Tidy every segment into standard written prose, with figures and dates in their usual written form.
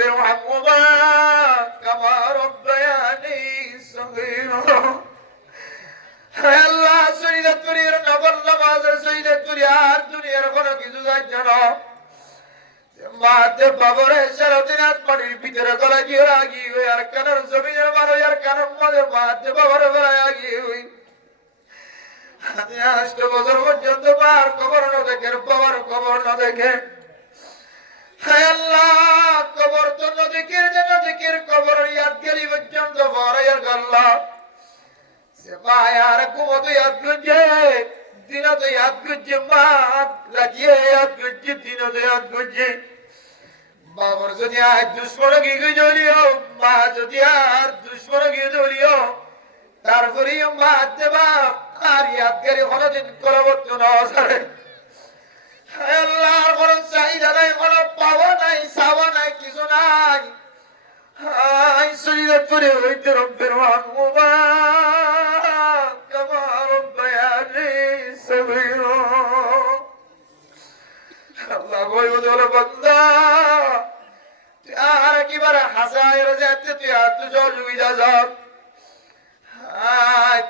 ارحمهما كما ربياني صغيرا আল্লাহ শরীয়ত করির নফল নামাজের শরীয়ত করি আর দুনিয়ার কোনো কিছু যাচ্ছে না মাতে বাবরে সারাদিনাত পানির ভিতরে গলা গিয়ে আগি হই আর কানের জমিনের মারো আর কানের মধ্যে মাতে বাবরে বেড়ায় আগি হই আষ্ট বছর পর্যন্ত বার খবর না দেখে বাবার খবর না দেখে আল্লাহ কবর তো নদীকের যে নদীকের কবর ইয়াদগারি পর্যন্ত বড় আল্লাহ মায়ার ঘুমতো ইয়াদ গুজে দিনতো ইয়াদ গুজে মা রাজিয়ে ইয়াদ গুজে দিনতো ইয়াদ গুজে বাবার যদি আজ দুশ্মন গিয়ে জ্বলিও মা যদি আর দুশ্মন গিয়ে জ্বলিও তারপরে মা দেবা আর ইয়াদগারি কোনদিন করবো না সারে আল্লাহর কোন চাহিদা নাই কোন পাওয়া নাই চাওয়া নাই কিছু নাই আই শরীয়ত করে হইতে রব্বের মাহবুবা কামা রব্বায়ানি সগীরা আল্লাহ বলবো বলে বান্দা আর কিবারে হাসায়ের যেতে তুই এত জরুরি যাও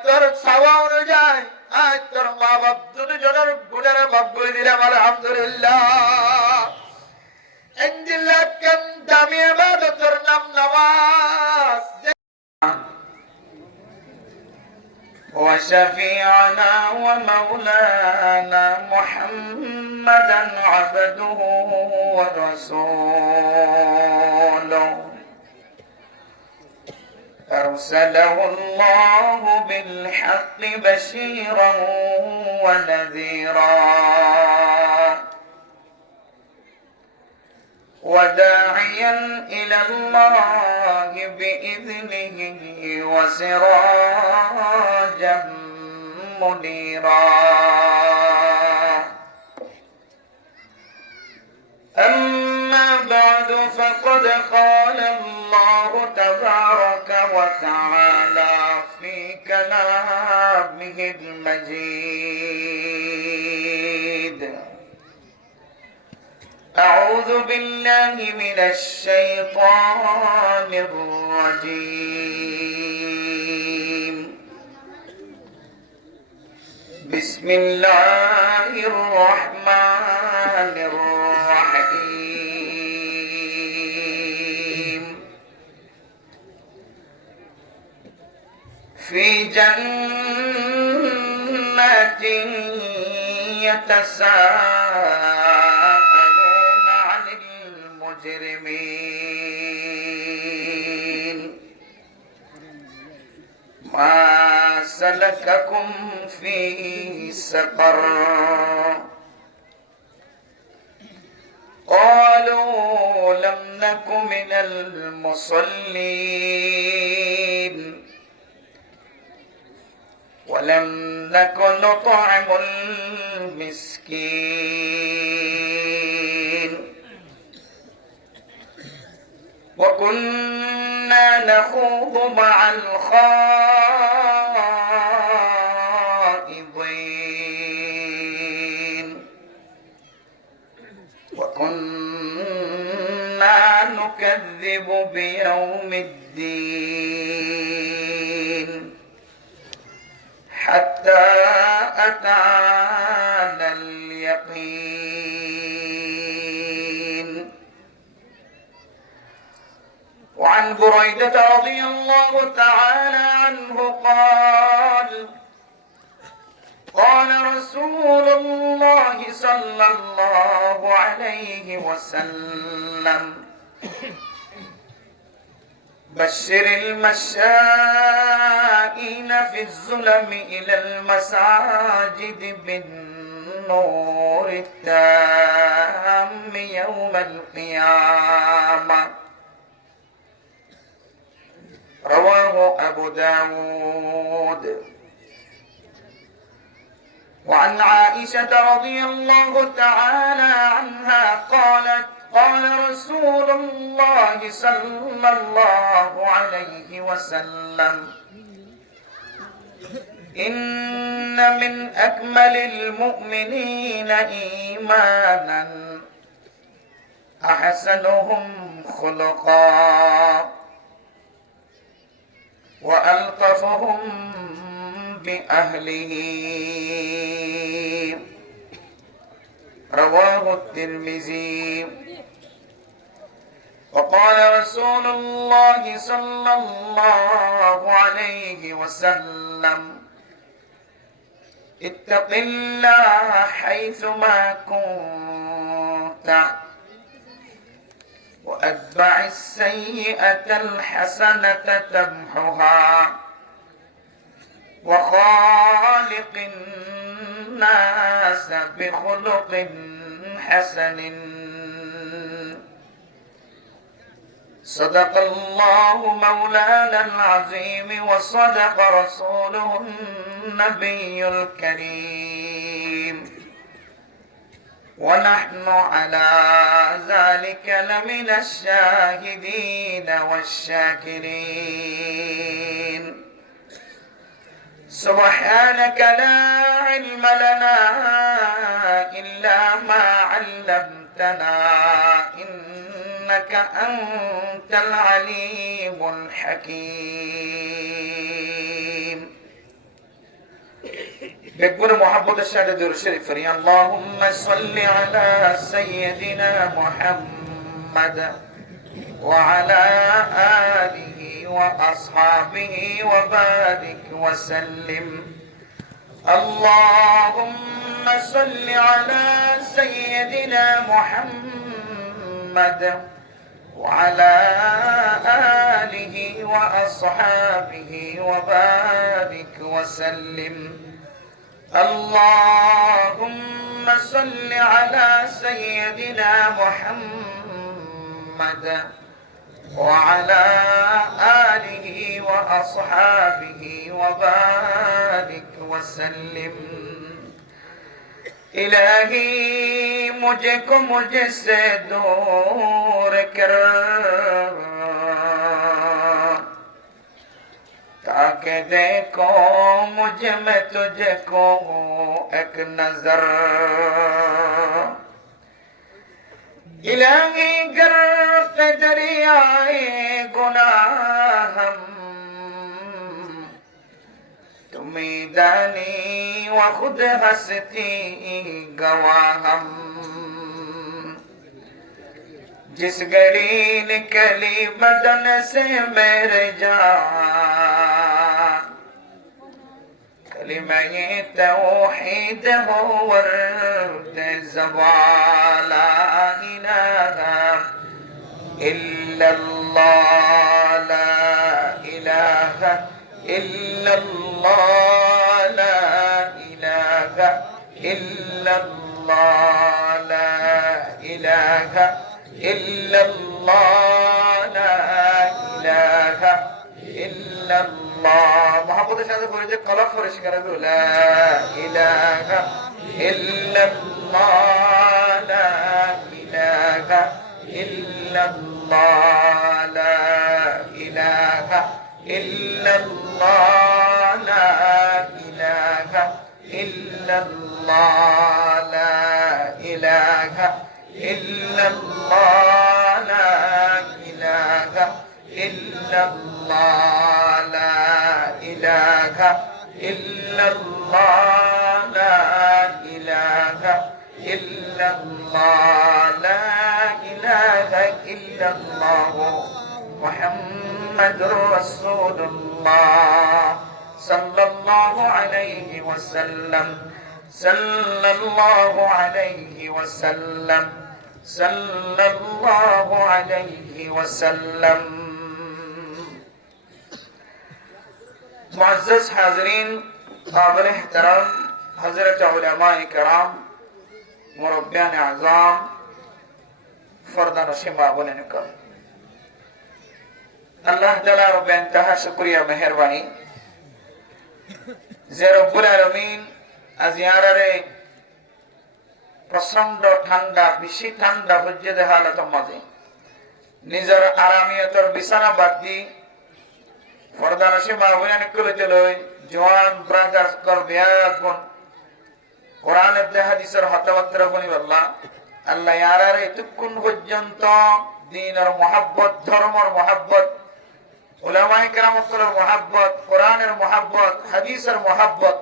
তোর চাওয়া অনুযায়ী আজ তোর মা বাপ দুজনের গুণের মাপ করে দিলাম আলহামদুলিল্লাহ কেন দামি ইবাদতের নাম নামাজ وشفيعنا ومولانا محمدا عبده ورسوله أرسله الله بالحق بشيرا ونذيرا وداعيا إلى الله بإذنه وسراجا منيرا أما بعد فقد قال الله تبارك وتعالى في كلامه المجيد أعوذ بالله من الشيطان الرجيم بسم الله الرحمن الرحيم في جنات يتساءلون عن المجرمين ما سلككم في سقر قالوا لم نك من المصلين ولم نك نطعم المسكين وكنا نخوض مع الخائضين وكنا نكذب بيوم الدين حتى أتانا اليقين وعن بريدة رضي الله تعالى عنه قال قال رسول الله صلى الله عليه وسلم بشر المشائين في الظلم إلى المساجد بالنور التام يوم القيامة رواه أبو داود وعن عائشة رضي الله تعالى عنها قالت قال رسول الله صلى الله عليه وسلم إن من أكمل المؤمنين إيمانا أحسنهم خلقا وألطفهم بأهله. رواه الترمذي. وقال رسول الله صلى الله عليه وسلم: اتق الله حيثما كنت وأتبع السيئة الحسنة تمحها وخالق الناس بخلق حسن. صدق الله مولانا العظيم وصدق رسوله النبي الكريم، ونحن على ذلك لمن الشاهدين والشاكرين. سبحانك لا علم لنا إلا ما علمتنا إنك أنت العليم الحكيم. بكبر محبة الشهادة الشريف اللهم صل على سيدنا محمد وعلى آله وأصحابه وبارك وسلم. اللهم صل على سيدنا محمد وعلى آله وأصحابه وبارك وسلم. اللهم صل على سيدنا محمد وعلى آله وأصحابه وبارك وسلم. إلهي मुझको मुझसे दूर कर ताकि देखो मुझ में तुझको एक नजर. इलाही गर्क दरियाए गुनाहम तुम्हें दानी व खुद हंसती गवाहम. जिस घड़ी निकली बदन से मेरे जान कलिमा ये तौहीद हो वर्द ज़बान ला इलाहा इल्लल्लाह ला इलाहा इल्लल्लाह ला इलाहा इल्लल्लाह ला इलाहा इल्लल्लाह ला इलाहा इल्लल्लाह. मोहब्बत साथ बोले जो कलफ फरिश करे ला इलाहा इल्लल्लाह ला इलाहा इल्लल्लाह ला इलाहा इल्लल्लाह ला इलाहा इल्लल्लाह ला इलाहा इल्लल्लाह ला इलाहा इल्लल्लाह ला इलाहा इल्लल्लाह ला इलाहा इल्लल्लाह ला इलाहा इल्लल्लाह मुहम्मदुर रसूलुल्लाह सल्लल्लाहु अलैहि वसल्लम सल्लल्लाहु अलैहि वसल्लम सल्लल्लाहु अलैहि वसल्लम. मुअज़्ज़ज़ हाज़रीन, काबिल एहतराम हज़रत उलमाए किराम, मुरब्बियान आज़ाम, फर्दान शिमाबुन का अल्लाह ताला रब्बे इंतहा शुक्रिया मेहरबानी যে রব্বুল আলামিন আজ ইয়ারারে প্রচন্ড ঠান্ডা বেশি ঠান্ডা হজ্জে হালাতের মাঝে নিজের আরামিয়তর বিছানা বাদ দি ফরদানসে মাহবুয়ান করে চলই জওয়ান ব্রাদার্স কর বিয়াত কোন কোরআন ও হাদিসের হতাওয়াত্রা বনি আল্লাহ আল্লাহ আর এতক্ষণ পর্যন্ত দ্বীনের মহাব্বত, ধর্মের মহাব্বত, উলামায়ে কেরামতের মহাব্বত, কোরআনের মহাব্বত, হাদিসের মহাব্বত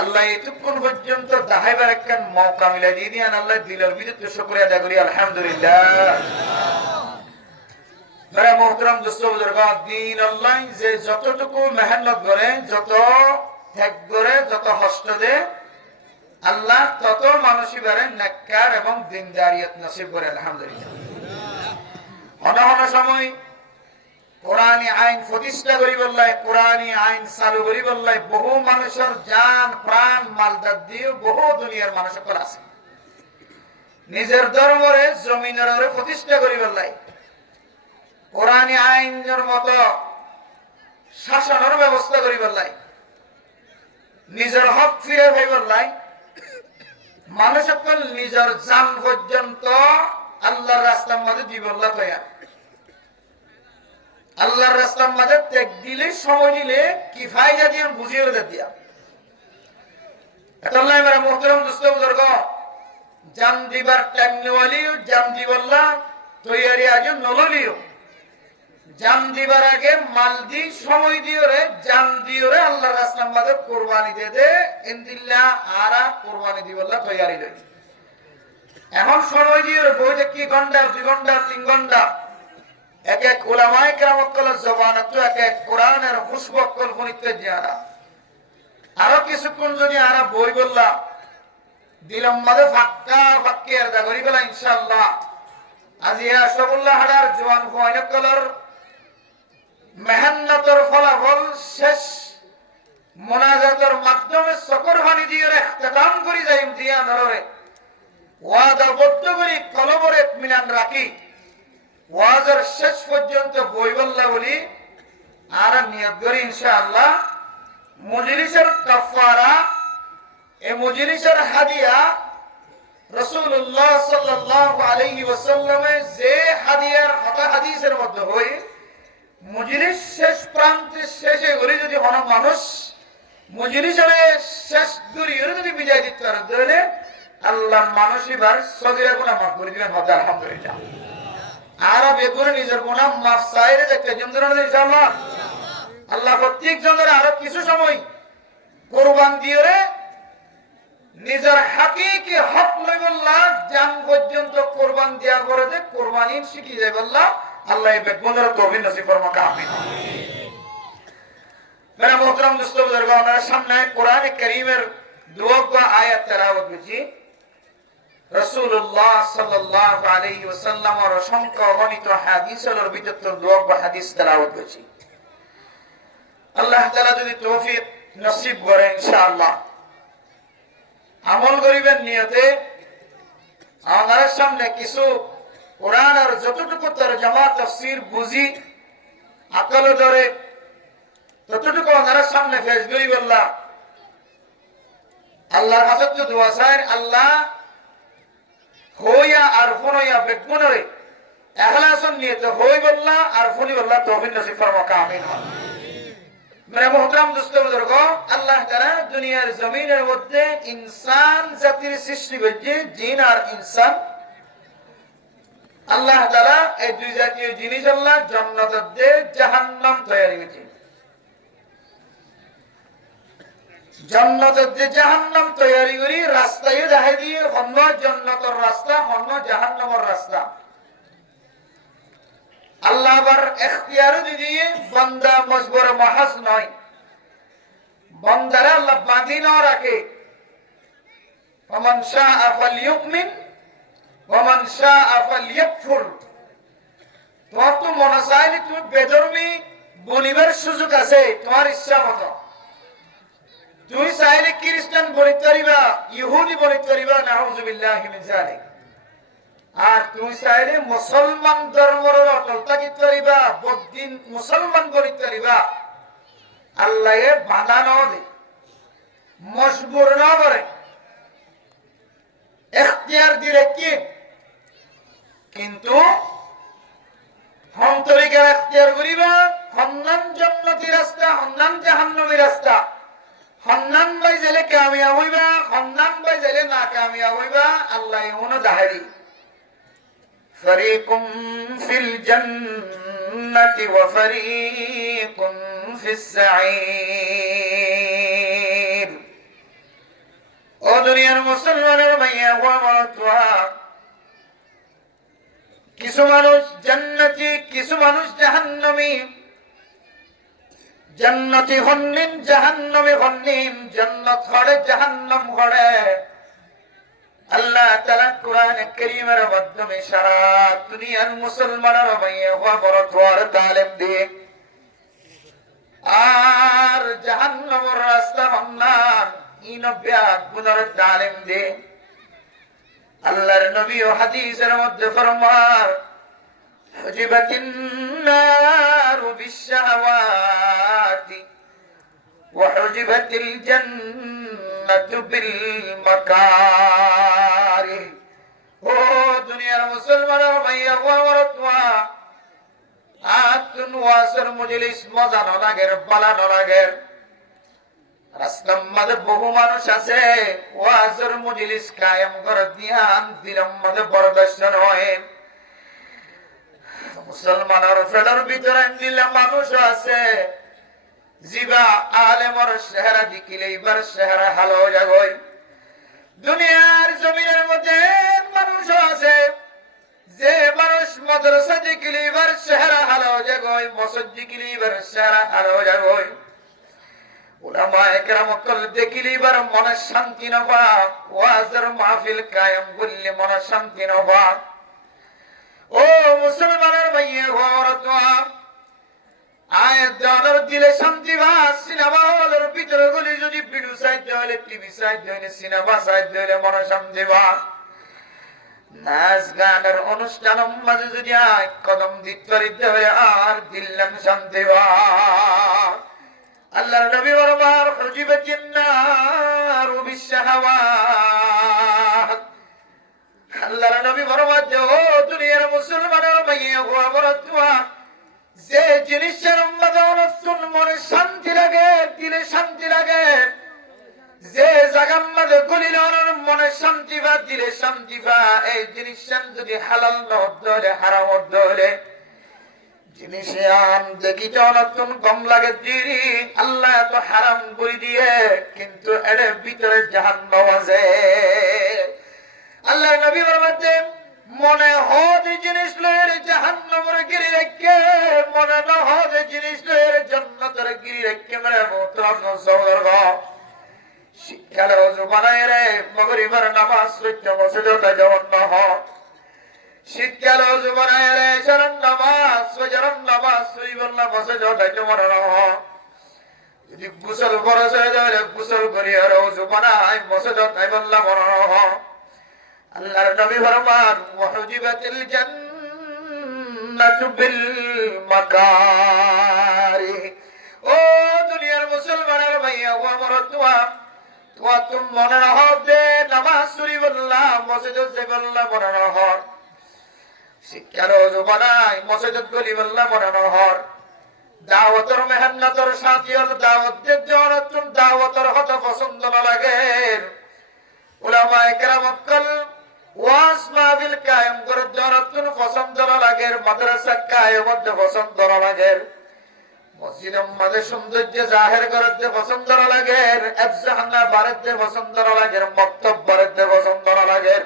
আল্লাহ এতক্ষণ পর্যন্ত দাহাইবার একটা মৌকা মিলে দিয়ে দিয়ান। আল্লাহ দিলের ভিতরে শুকরিয়া আদায় করি আলহামদুলিল্লাহ। মেরা মোহতরম দোস্ত বুজুর্গ, দ্বীন আল্লাহ যে যতটুকু মেহনত করে, যত ত্যাগ করে, যত কষ্ট দেয়, আল্লাহ তত মানুষই বারে নেককার এবং দিনদারিয়ত নসিব করে আলহামদুলিল্লাহ। অনহন সময় কোরআনী আইন প্রতিষ্ঠা করি বললাই, কোরআনী আইন চালু করি বললাই বহু মানুষের জান প্রাণ মালদার দিয়ে বহু দুনিয়ার মানুষ সকল আছে। নিজের ধর্মরে জমিনের প্রতিষ্ঠা করি বললাই, কোরআনী আইনের মতো শাসনের ব্যবস্থা করি বললাই, নিজের হক ফিরে ভাই বললাই, মানুষ সকল নিজের জান পর্যন্ত আল্লাহর রাস্তার মধ্যে জীবল্লা তৈরি, আল্লাহর রাস্তার মাঝে ত্যাগ দিলে, সময় দিলে কি ফায়দা দিয়ে বুঝিয়ে দিয়া এতলাই মেরা মুহতারাম দোস্ত বুজুর্গ, জান দিবার টাইম নেওয়ালিও জান দিবল্লা তৈরি আগে নললিও, জান দিবার আগে মাল দি সময় দিও রে, জান দিও রে আল্লাহর রাস্তার মাঝে কুরবানি দে দে ইনদিল্লাহ আরা কুরবানি দিবল্লা তৈরি লই। এখন সময় দিও রে বইতে কি ঘন্টা, 2 ঘন্টা, 3 ঘন্টা, এক এক উলামায়ে কেরামতের জবানত এক এক কোরআনের খুশবকল ফনিতে জিয়ারা। আরো কিছুক্ষণ যদি আরা বই বললা দিলাম মাঝে ফাক্কা ফাক্কি আর দাগরি বলা ইনশাআল্লাহ আজ ইয়া সবুল্লাহ হাড়ার জওয়ান ফয়নকলর মেহনতর ফলাফল শেষ মোনাজাতের মাধ্যমে সকর বাণী দিয়ে ইখতিতাম করি যাইম দিয়া নরে ওয়াদাবদ্ধ করি কলবরে ইতমিনান রাখি ওয়াজের শেষ পর্যন্ত বই বললা বলি আর নিয়ত করি ইনশাআল্লাহ মজলিসের কাফারা, এই মজলিসের হাদিয়া রাসূলুল্লাহ সাল্লাল্লাহু আলাইহি ওয়াসাল্লামে যে হাদিয়ার কথা হাদিসের মধ্যে হই মজলিস শেষ প্রান্তে শেষে গরি যদি কোন মানুষ মজলিসের শেষ দূরে যদি বিদায় দিতে পারে তাহলে আল্লাহ মানুষই বার সগীরা গুনাহ মাফ করে দিবেন হযরত আলহামদুলিল্লাহ। আর বেগুনে নিজের গুনাহ মাফ চাইরে দেখতে জমদুর ইনশাআল্লাহ। আল্লাহ প্রত্যেক জনের আরো কিছু সময় কুরবান দিওরে নিজের হাকিকি হক লইবল্লাহ জান পর্যন্ত কুরবান দেয়া করে দে কুরবানি শিখি যায় বললা আল্লাহ এই বেগুনের তৌফিক নসিব ফরমাক আমিন। মেরা মোহতরম দোস্ত বুজুর্গ, আপনার সামনে কোরআনে কারীমের দুয়া আয়াত তেলাওয়াত করছি। রাসূলুল্লাহ সাল্লাল্লাহু আলাইহি ওয়াসাল্লামের অসংখ্য গণিত হাদিসের ভিতর দুয়া হাদিস তেলাওয়াত করছি। আল্লাহ তাআলা যদি তৌফিক নসিব করে ইনশাআল্লাহ আমল করিবেন নিয়তে আমাদের সামনে কিছু কোরআন আর যতটুকু তরজমা তাফসীর বুঝি আকল ধরে ততটুকু আমাদের সামনে পেশ করি বললাম। আল্লাহর কাছে তো দোয়া চাই আল্লাহ হইয়া আর ফোনইয়া বেগুনরে ইখলাসন নিয়তে হই বললা আর ফোনি বললা তৌফিক নসিব ফরমাক আমিন। মেরা মুহতারাম দোস্ত বুজুর্গ, আল্লাহ তাআলা দুনিয়ার জমিনের মধ্যে ইনসান জাতির সৃষ্টি করেছে, জিন আর ইনসান। আল্লাহ তাআলা এই দুই জাতীয় জিনিস আল্লাহ জান্নাত দে জাহান্নাম তৈরি করেছে। জান্নাত দে জাহান্নাম তৈরি করি রাস্তায় দেখাই দিয়ে অন্য জান্নাতের রাস্তা অন্য জাহান্নামের রাস্তা আল্লাহ আবার এখতিয়ার দিয়ে বান্দা মজবুর মাহাজ নয়, বান্দারে আল্লাহ বাঁধি না রাখে। ওমান শাআ ফালইউমিন ওমান শাআ ফালইকফুর। তোমার তো মনে চাইলে তুমি বেধর্মী বনিবার সুযোগ আছে তোমার ইচ্ছা মতো। তুমি চাইলে খ্রিস্টান বনিতে পারিবা, ইহুদি বনিতে পারিবা, নাউযুবিল্লাহি মিন যালিক। আর তুমি চাইলে মুসলমান ধর্মের অটল থাকিতে পারিবা, বদিন মুসলমান বনিতে পারিবা। আল্লাহ বাধা না দে, মজবুর না করে, এখতিয়ার দিলে কি কিন্তু হন্তরিকার এখতিয়ার করিবা। হন্নান জান্নাতি রাস্তা হন্নান জাহান্নামী রাস্তা হন্নান বাই জেলে কামিয়াব হইবা, হন্নান বাই জেলে না কামিয়াব হইবা, আল্লাহ এমনও জাহেরি। ফরিকুম ফিল জান্নাতি ওয়া ফরিকুম ফিস সাঈর। ও দুনিয়ার মুসলমানের মাইয়া ও আমার তোয়া, কিছু মানুষ জান্নাতি, কিছু মানুষ জাহান্নামী। জান্নাতি হন্নিন, জাহান্নামী হন্নিন, জান্নাত হড়ে জাহান্নাম হড়ে। আল্লাহ তাআলা কোরআনে কারীমের মাধ্যমে সারা দুনিয়ার মুসলমানের মাইয়া ও বড় তোয়ার তালিম দিয়ে আর জাহান্নামের রাস্তা হন্নান ইনব্যা গুনার তালিম দিয়ে আল্লাহর নবী ও হাদিসের মধ্যে ফরমান হুজিবাতিন নারু বিশ-শাহাওয়াতি ওয়া হুজিবাতিল জান্নাতু বিল মাকারিহ। ও দুনিয়ার মুসলমানের ভাইয়া ও আমার তোয়া, আতুন ওয়াসের মজলিস মজা ন লাগে, বালা ন লাগে। রাস্তার মাঝে বহু মানুষ আছে, ওয়াজের মজলিস কায়েম করে দিয়ান দিলাম মাঝে বরদাস্ত নয়। মুসলমানের ফেলার ভিতরে দিলে মানুষ আছে, জিবা আলেমর চেহারা দেখিলে এবার চেহারা হালো যাগয়। দুনিয়ার জমিনের মধ্যে মানুষ আছে, যে মানুষ মাদ্রাসা দেখিলে এবার চেহারা হালো যাগয়, মসজিদ দেখিলে এবার চেহারা হালো যাগয়। উলামায়ে কেরাম দেখিলে এবার মনে শান্তি নবা, ওয়াজের মাহফিল কায়েম করলে মনে শান্তি নবা। ও মুসলমানের ভাইয়া ঘর আয়াত জানার দিলে শান্তি বা সিনেমা হলের ভিতরে গলি যদি ভিডিও সাইড হলে, টিভি সাইড হলে, সিনেমা সাইড হলে মনে শান্তি বা। নাচ গানের অনুষ্ঠান মাঝে যদি কদম দিতে হয়ে আর দিল্লাম শান্তি বা। আল্লাহর নবী বরবার হুজিবাতিন নারু বিশ-শাহাওয়াত। আল্লাহর নবী ফরমান যে ও দুনিয়ার মুসলমানের ভাইয়া ও আমার তোয়া, যে জিনিসের মনে শান্তি লাগে, দিলে শান্তি লাগে, যে জায়গার মধ্যে গলিলে মনে শান্তি বা দিলে শান্তি বা, এই জিনিসের যদি হালাল নহলে হারাম হলে জিনিসে আম দেখিতে অনতুন কম লাগে দিরি, আল্লাহ তো হারাম করে দিয়ে, কিন্তু এর ভিতরে জাহান্নাম আছে। আল্লাহ নবী ফরমাতে মনে হদ জিনিস লয়ের জাহান্নামের গিরি রেখে, মনে না হদ জিনিস লয়ের জান্নাতের গিরি রেখে মেরে মোহতরম সওদর্গ শিক্ষার ওযু বানায় রে মাগরিবের নামাজ পড়তে মসজিদে যাওয়ার না হয়। শীতকালে ওযু বানায় রে শরণ নামাজ, ফজরের নামাজ পড়িবল্লা মসজিদে যাইতে মনে না হয়। যদি গোসল ফরজ হয়ে যায় গোসল করি আর ওযু বানায় মসজিদে যাইবল্লা মনে না হয়। আল্লাহর নবী ফরমান ওয়া হুজিবাতিল জান্নাতু বিল মাকারিহ। ও দুনিয়ার মুসলমানের ভাইয়া ও আমার তোয়া, তোয়া তুমি মনে রাখবে নামাজ পড়িবল্লা মসজিদে যাইবল্লা মনে না হয়। শিক্ষার ওযু বানায় মসজিদে গলিবল্লা মনে না হয়। দাওয়াতের মেহনতের সাথী হল দাওয়াত দেওয়ার তুমি দাওয়াতের কথা পছন্দ না লাগে। উলামায়ে কেরাম ওয়াজ মাহফিল কায়েম করে জনতুন পছন্দ না লাগে, মাদ্রাসা কায়েম করতে পছন্দ না লাগে, মসজিদের মাঝে সৌন্দর্য জাহের করতে পছন্দ না লাগে, এফজাহানা বাড়াতে পছন্দ না লাগে, মক্তব বাড়াতে পছন্দ না লাগে।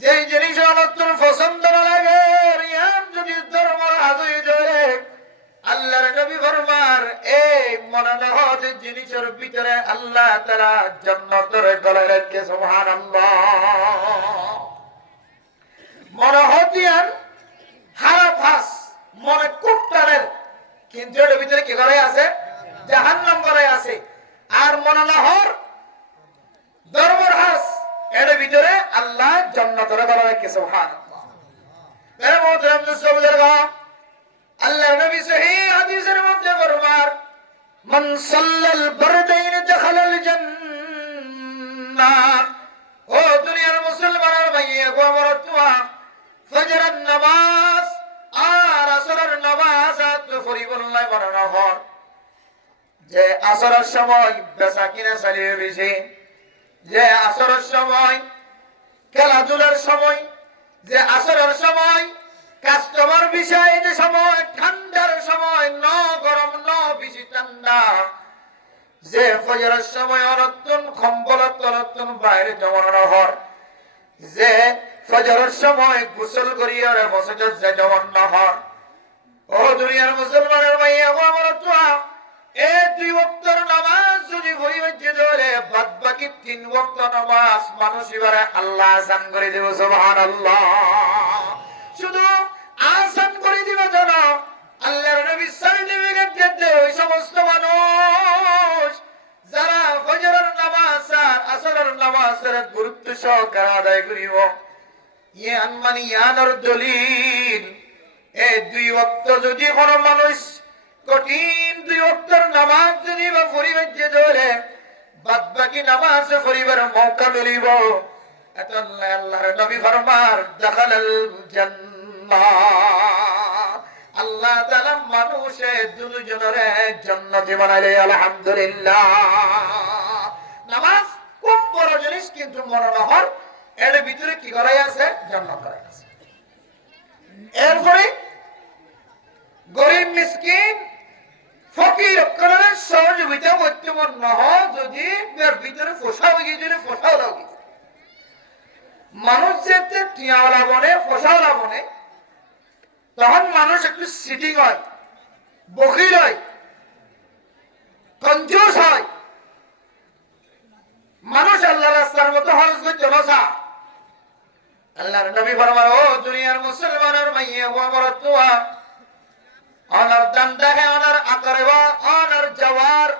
যেই জিনিস জনতুন পছন্দ না লাগে ইয়ার যদি ধর্ম আজই ধরে, আল্লাহর নবী ফরমান এই মনোনহদ জিনিসের ভিতরে আল্লাহ তাআলা জান্নাতের গলায় রাখে। সুবহানাল্লাহ। মনোহদিয়ান হারাফাস মনে কুট্টারের, কিন্তু এর ভিতরে কি গলায় আছে? জাহান্নাম গলায় আছে। আর মনোনহর ধর্মের হাস এর ভিতরে আল্লাহ জান্নাতের গলায় রাখে। সুবহানাল্লাহ। এর মোহতরম মুসলমানরা, আল্লাহ নবী সহিহ হাদিসের মধ্যে ফরমান মান সাল্লাল বারদাইন দাখালাল জান্নাহ। ও দুনিয়ার মুসলমানের ভাইয়া গো আমার তোয়া, ফজরের নামাজ আর আসরের নামাজ আত পড়িবল্লাহ মনে না হয়। যে আসরের সময় বেচা কিনা চালিয়ে বেশি, যে আসরের সময় খেলাধুলার সময়, যে আসরের সময় কাস্টমার বিষয়, যে সময় ঠান্ডার সময় ন গরম ন বেশি ঠান্ডা, যে ফজরের সময় অনত্তন কম্বল তলত্তন বাইরে জমানো হর, যে ফজরের সময় গোসল করিয়া মসজিদে যে জমানো হর। ও দুনিয়ার মুসলমানের ভাইয়া গো আমার তোয়া, এই 2 ওয়াক্তের নামাজ যদি পরিবর্তে ধরে বাদ বাকি 3 ওয়াক্ত নামাজ মানুষ এবারে আল্লাহ আসান করে দেব। সুবহানাল্লাহ। শুধু আসান করে দিবে যেন আল্লাহর নবী সার্টিফিকেট দিতে ওই সমস্ত মানুষ যারা ফজরের নামাজ আর আসরের নামাজের গুরুত্ব সহকারে আদায় করিব। ইয়ান মানে ইয়ানোর দলিল, এই 2 ওয়াক্ত যদি কোনো মানুষ কঠিন 2 ওয়াক্তের নামাজ যদি বা পরিবর্তে ধরে বাদ বাকি নামাজ পরিবার মৌকা মিলিব। এত আল্লাহর নবী ফরমান দাখালাল জান্নাহ, আল্লাহ তাআলা মানুষের দুজনের জান্নাতে বানাইলে আলহামদুলিল্লাহ। নামাজ খুব বড় জিনিস, কিন্তু মনোনহর এর ভিতরে কি করাই আছে? জান্নাত করাই আছে। এরপরে গরিব মিসকিন ফকির করার সহযোগিতা করতে মন হয়, যদি এর ভিতরে ফোসা হয়ে গিয়ে ফোসাও লাগে মানুষ যেতে টিয়াওয়ালা বনে ফোসাওয়ালা বনে, তখন মানুষ একটু সিটিং হয়, বকিল হয়, কঞ্জুস হয়। মানুষ আল্লাহ রাস্তার মতো হরজ করতে বসা। আল্লাহর নবী ফরমান, ও দুনিয়ার মুসলমানের মাইয়া গো আমার তোয়া, অনার দান্দাকে অনার আকরেবা অনার জওয়ার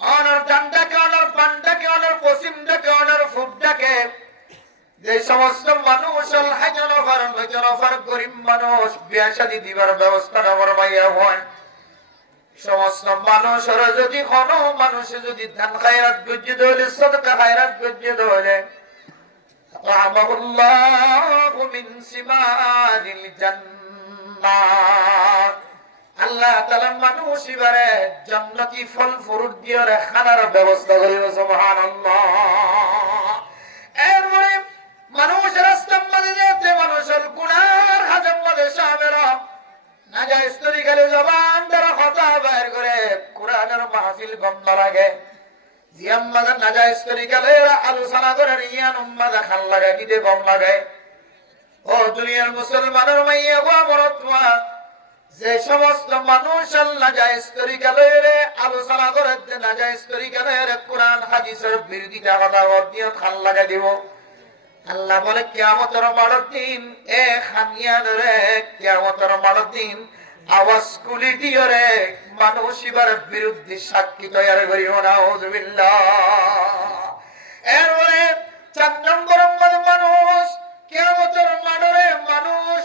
অনার দান্দাকে অনার পান্ডাকে অনার পশ্চিমটাকে অনার ফুটটাকে, যে সমস্ত মানুষ হাজার গরিব মানুষ বিয়া শাদী দিবার ব্যবস্থা আমার মাইয়া হয়, সমস্ত মানুষের যদি কোনো মানুষে যদি দান খায়রাত গজ্জিত হইলে, সদকা খায়রাত গজ্জিত হইলে, আতামাহুল্লাহু মিন সিমারিল জান্নাহ, আল্লাহ তাআলা মানুষ এবারে জান্নাতি ফল ফ্রুট দিয়ে খানার ব্যবস্থা করিবে। সুবহানাল্লাহ। এরপরে মানুষ রাস্তার মাঝে যেতে মানুষের গুনার হাজার মাঝে সামেরা নাজায়েজ তরিকায় জবান দ্বারা কথা বের করে কোরআনের মাহফিল গন্ধ লাগে, জিয়াম মাঝে নাজায়েজ তরিকায় আলোচনা করে ইয়ান উম্মাদা খান লাগে, দিতে গম লাগে। ও দুনিয়ার মুসলমানের মাইয়া গো আমার তোয়া, যে সমস্ত মানুষ নাজায়েজ তরিকায় আলোচনা করে, নাজায়েজ তরিকায় কোরআন হাদিসের বিরোধিতা কথা দিয়ে খান লাগা দিব, আল্লাহ বলে কিয়ামতের মাঠের দিন এ খানিয়ান রে, কিয়ামতের মাঠের দিন আওয়াজ কুলি দিয়ে রে মানুষ এবার বিরুদ্ধে সাক্ষী তৈরি করিও না। আউযুবিল্লাহ। এরপরে 4 নম্বর মানুষ কিয়ামতের মাঠে মানুষ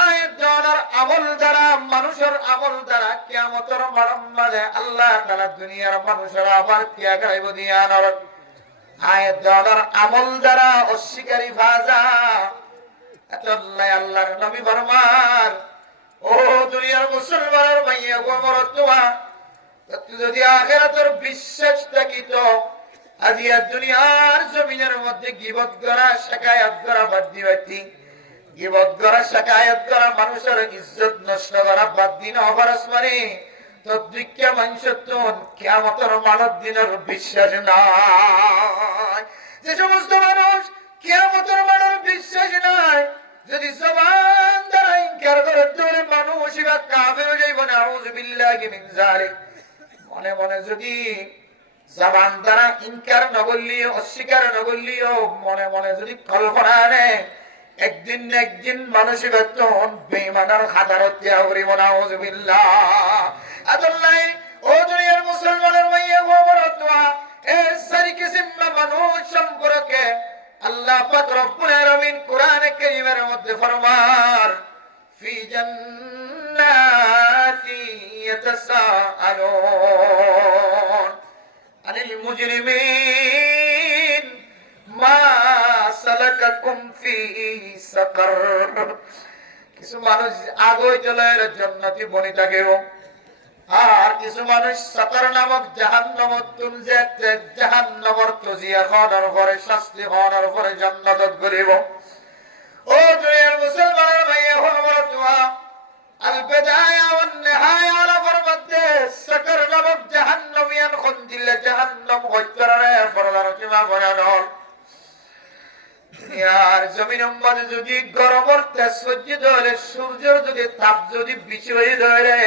আয়াত দেওয়ার আমল দ্বারা, মানুষের আমল দ্বারা কিয়ামতের মাঠে আল্লাহ তাআলা দুনিয়ার মানুষের আবার কিয়া গাইব দিয়ানোর আয়াত দেওয়ার আমল দ্বারা অস্বীকারী ভাজা। এতলাই আল্লাহর নবী ফরমান, ও দুনিয়ার মুসলমানের মাইয়া গো আমার তোয়া, তুই যদি আখিরাতের বিশ্বাস থাকিত, আজ এই দুনিয়ার জমিনের মধ্যে গীবত করা শিকায়াত করা বাদ দিবাতি, গীবত করা শিকায়াত করা মানুষের ইজ্জত নষ্ট করা বাদ দিন অবরস মানে তো দুঃখে মানুষের কিয়ামতের মানব দিনের বিশ্বাস নাই। যে সমস্ত মানুষ কিয়ামতের মানব বিশ্বাস নাই, যদি জবান দ্বারা ইনকার করে তাহলে মানুষ এবার কাফের হয়ে যাইব না। আউযুবিল্লাহি মিন যালিক। মনে মনে যদি জবান দ্বারা ইনকার না করলিও, অস্বীকার না করলিও, মনে মনে যদি কল্পনা আনে একদিন না একদিন মানুষ এবার তখন বেঈমানের খাতারত দিয়া করিব না। আউযুবিল্লাহ। আল্লাহ ও দুনিয়ার মুসলমানের মাইয়া গো আমার তোয়া, এই সারি কিসিম মানুষ সম্পর্কে আল্লাহ পাক রব্বুল আলামিন কোরআনে কারীমের মধ্যে ফরমান, ফি জান্নাতি ইয়াতাসাআলুন আনিল মুজরিমিন মা সালাকাকুম ফি সাকার। কিছু মানুষ আগে চলে জান্নাতি বনি থাকেও, আর কিছু মানুষ সাকার নামক জাহান্নামত তুলছে জাহান্নামর তজিয়া হওয়ার পরে শাস্তি হওয়ার পরে জান্নাতত করিব। ও দুনিয়ার মুসলমানের ভাইয়া হওয়ার তোয়া আল বিদায়া ওয়ান নিহায়া আলার মধ্যে সাকার নামক জাহান্নামিয়ান খন্দিলে জাহান্নাম হইতরারে পরদার কিমা বনানল দুনিয়ার জমিনের মধ্যে যদি গরমের তেজ সহ্য ধরে সূর্যের যদি তাপ যদি বেশি হয়ে ধরে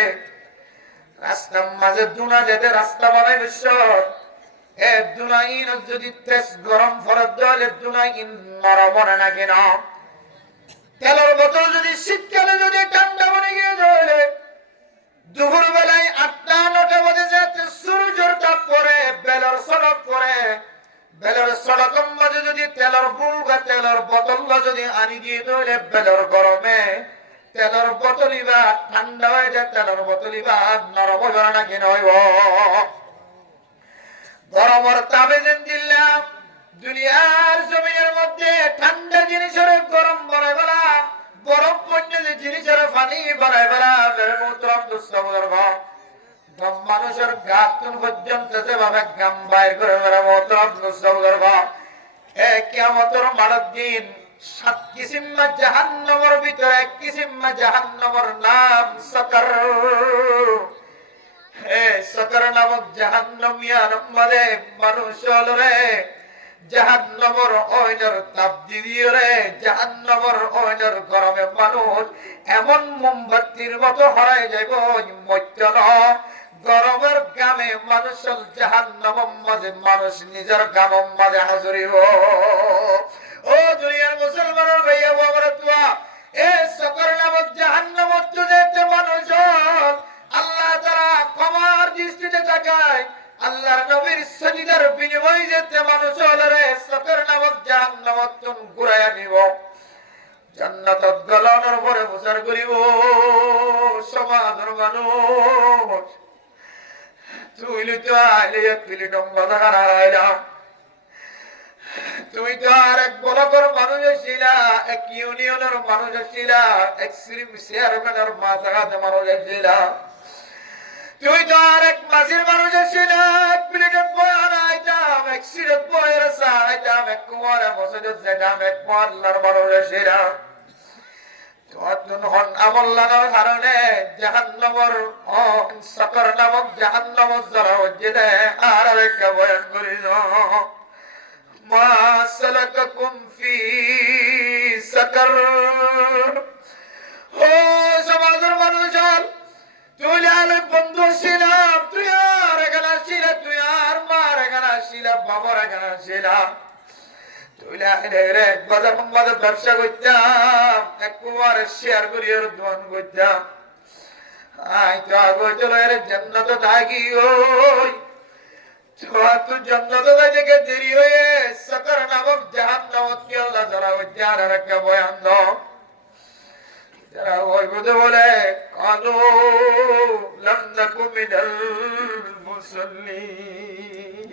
রাস্তার মাঝে দুনা যেতে রাস্তা বানাই বিশ্ব এ দুনাইন যদি তেজ গরম ফরত ধরে দুনাইন নরম মনে না কেন তেলের বোতল যদি শীতকালে যদি ঠান্ডা মনে গিয়ে ধরে দুপুর বেলায় 8-9 বাজে যেতে সূর্যের তাপ পরে বেলর সড়ক পরে বেলর সড়কের মাঝে যদি তেলের বুল বা তেলের বোতল যদি আনি দিয়ে ধরে বেলর গরমে তেলের বোতলই বা ঠান্ডা হয়ে যায় তেলের বোতলই বা নরম হবে না কেন হইব গরমের তাপে যেন দিলাম দুনিয়ার জমিনের মধ্যে ঠান্ডা জিনিসের গরম বানাই বেলা বরফ পণ্য যে জিনিসের পানি বানাই বেলা মূত্রম দুঃসমুদর মানুষের গাতুন পর্যন্ত যেভাবে গাম বাইর করে বেলা মূত্রম দুঃসমুদর এ কিয়ামতের মানব দিন 7 কিসিম জাহান্নামের ভিতরে 1 কিসিম জাহান্নামের নাম সাকার। এ সাকার নামক জাহান্নামিয়ার মধ্যে মানুষ হলরে জাহান্নামের ওইনার তাপ দিয়ে রে জাহান্নামের ওইনার গরমে মানুষ এমন মোমবাতির মতো হরাই যাইব মধ্য গরমের গামে মানুষ জাহান্নামের মাঝে মানুষ নিজের গামের মাঝে হাজরিব। ও দুনিয়ার মুসলমানের ভাইয়া বাবারা তুয়া এ সাকার নামক জাহান্নামের যেতে মানুষ আল্লাহ তাআলা ক্ষমার দৃষ্টিতে তাকায় আল্লাহর নবীর সজিদার বিনিময়ে যেতে মানুষ হলরে সাকার নামক জাহান্নামত ঘুরাইয়া নিব জান্নাতত গলানোর পরে প্রচার করিব। সমাজের মানুষ তুই তো আইলে তুই ডম্বাদা হারাইলাম তুমি তো আর এক বড়কর মানুষ ছিলা এক ইউনিয়নের মানুষ ছিলা এক চেয়ারম্যানের মাথাঘাতে মানুষ ছিলা তুই তো আর এক মাঝির মানুষ ছিলা এক প্লেটের বই আনাইতাম এক সিরত বইয়ের সাইতাম এক কুমারে মসজিদে যেতাম এক মহল্লার মানুষ ছিলা আমল্লানোর কারণে জাহান্নামের সাকার নামক জাহান্নামের যারা হচ্ছে আর একটা বয়ান করিল মা সালাকাকুম ফি সাকার। ও সমাজের মানুষ তুই আর বন্ধু ছিলাম তুই আর এখানে ছিল তুই আর মার এখানে ছিল বাবার এখানে ছিলাম তুই এক বাজার বাজার ব্যবসা করতাম একবারে শেয়ার করিয়ে দোকান করতাম আই তো আগে চলো এর জান্নাত থাকি ওই তুই জান্নাত থেকে দেরি হয়ে সাকার নামক জাহান্নামত কি আল্লাহ যারা উজ্জার আর একটা বয়ান দাও যারা ওই বলে কালু লাম নাকু মিনাল মুসাল্লিন।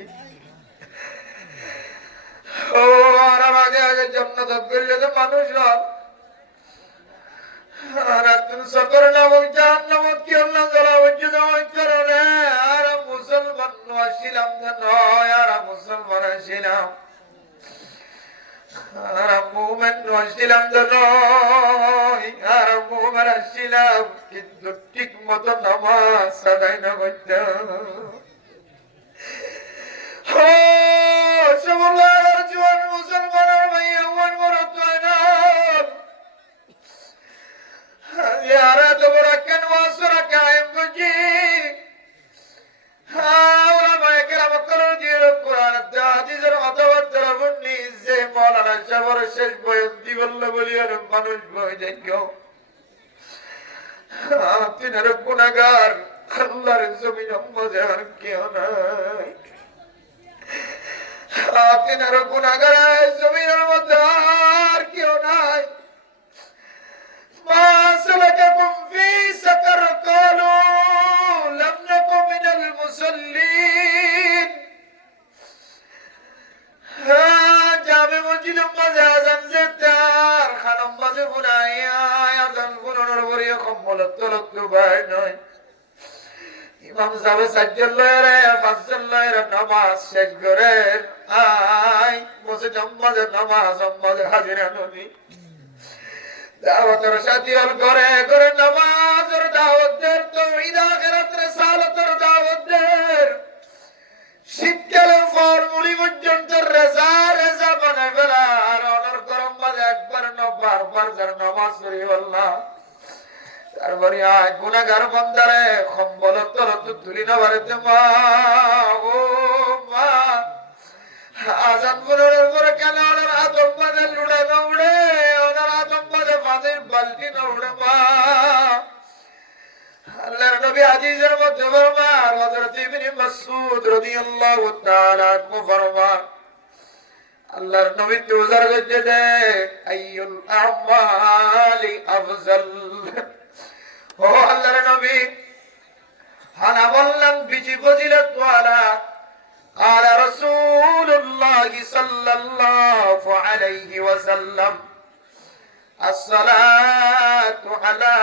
ও আর আগে আগে জান্নাত করলে তো মানুষ আর তুমি সাকার নামক জাহান্নামত কি আল্লাহ যারা উজ্জার করে আর মুসলমান ছিলাম নয় আর মুসলমান ছিলাম আর মুমিন ছিলাম নয় আর মুমিন ছিলাম কিন্তু ঠিক মতো নামাজ আদায় না করতাম। ও সবলার জীবন মুসলমানের ভাইয়া মন বড় তুই না यारा तो बड़ा कनवासरा कायम गुजी हावरा मायकरा मकरो जीरो कुरान दादी जरा अतवत्तर बुन्नी जे मौलाना शबर शेष बयन दिवल्ला बलियार मानुष बय देखो तिनार गुनाहगार अल्लाहर जमीन मजे हर क्यों নাই तिनार गुनाहगार जमीনের মধ্যে আর কেউ নাই। ما سلككم في سقر قالوا لم نكن من المصلين। جامع مسجد مزازم زتار خانم مزه بنایا یادن بنور وری قبول طلب باید ইমাম সাহেব সাজ্জাল লয়রে ফাজল লয়রে নামাজ শেষ করে আই বসে জম্মাজে নামাজ জম্মাজে হাজিরা নবী দাওয়াতের সাথী হল করে করে নামাজের দাওয়াত দের তাওহীদ আখিরাতের সালাতের দাওয়াত দের শীতকালের ফল মুড়ি পর্যন্ত রেজা রেজা বানাই ফেলা আর অনর গরম মাঝে একবার নবার বার নামাজ পড়ি আল্লাহ তারপরে আয় গুনাহগার বান্দারে কম্বল তলত তুলি না বাড়িতে মা ও মা আজান বলার পরে কেন ওনার আতম বাদে লুড়ে না উড়ে ওনার আতম বাদে পানির বালতি না উড়ে মা আল্লাহর নবী হাদিসের মধ্যে ফরমান হযরত ইবনে মাসউদ রাদিয়াল্লাহু তাআলা আনহু ফরমান আল্লাহর নবী তুজার গজে দে আইয়ুল আমালি আফজাল ও আল্লাহর নবী হানা বললাম বিজি ফজিলত ওয়ালা قال رسول الله صلى الله عليه وسلم الصلاة على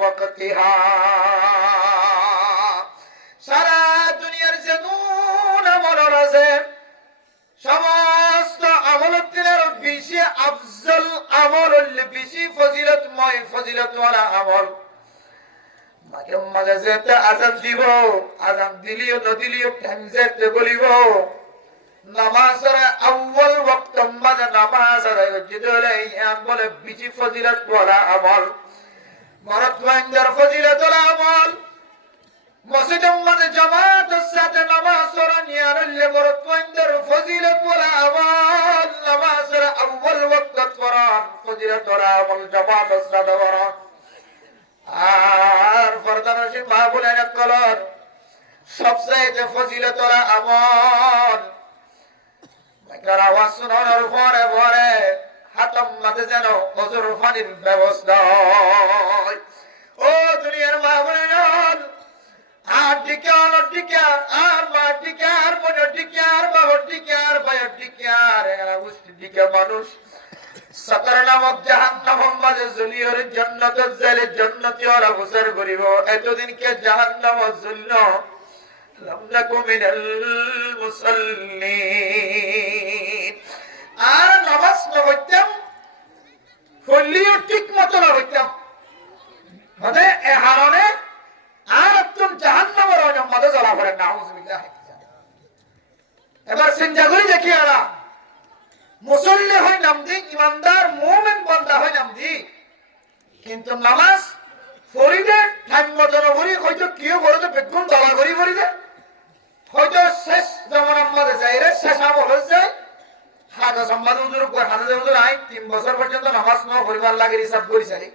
وقتها সারা দুনিয়ার যে গুণ আমল আছে সমস্ত আমলের বেশি আফজল আমল হল বেশি ফজিলতময় ফজিলতওয়ালা আমল মাঝে মাঝে যেতে আজান দিব আজান দিলিও নদিলিও টাইম যেতে বলিব নামাজের আউয়াল ওয়াক্ত মাঝে নামাজ আদায় করতে ইয়ান বলে বেশি ফজিলতওয়ালা আমল মরতওয়ান্দার ফজিলতওয়ালা আমল মসজিদের মধ্যে জামাতের সাথে নামাজ পড়া নিয়ার মরতওয়ান্দার ফজিলতওয়ালা আমল নামাজের আউয়াল ওয়াক্ত পড়া ফজিলতওয়ালা আমল জামাতের সাথে পড়া আর ফরদানশীল মা বলেন কলর সবচেয়ে ফজিলতওয়ালা আমল মাইকার আওয়াজ শোনানোর পরে পরে হাতম মাঝে যেন ওজুর পানির ব্যবস্থা হয় ও দুনিয়ার মা বলেন আর দিকে আর দিকে আর মা দিকে আর বোনের দিকে আর বাবার দিকে আর ভাইয়ের দিকে আর গোষ্ঠীর দিকে মানুষ সাতার নামক জাহান্নামের মাঝে জুলিয়র জান্নাতের জেলে জান্নাতি ওরা বসর করিব এতদিনকে জাহান্নামের জন্য লাম নাকু মিনাল মুসাল্লিন আর নামাজ না পড়তাম ফলিও ঠিক মতো না পড়তাম মানে এ হারনে আর একজন জাহান্নামের মাঝে জ্বলা পড়ে নাউজুবিল্লাহ এবার চিন্তা করি দেখি আলা মুসল্লি হয় নাম দি ইমানদার মুমিন বান্দা হয় নাম দি কিন্তু নামাজ পড়িলে টাইম মতো নপড়ি হয়তো কিও করতে বেগুন দলা করি পড়িলে হয়তো শেষ জামানার মাঝে যাই রে শেষ আমল হয়ে যায় হাজা সম্বাদ হুজুর হাজা হুজুর আই 3 বছর পর্যন্ত নামাজ না পড়িবার লাগে হিসাব করি চাই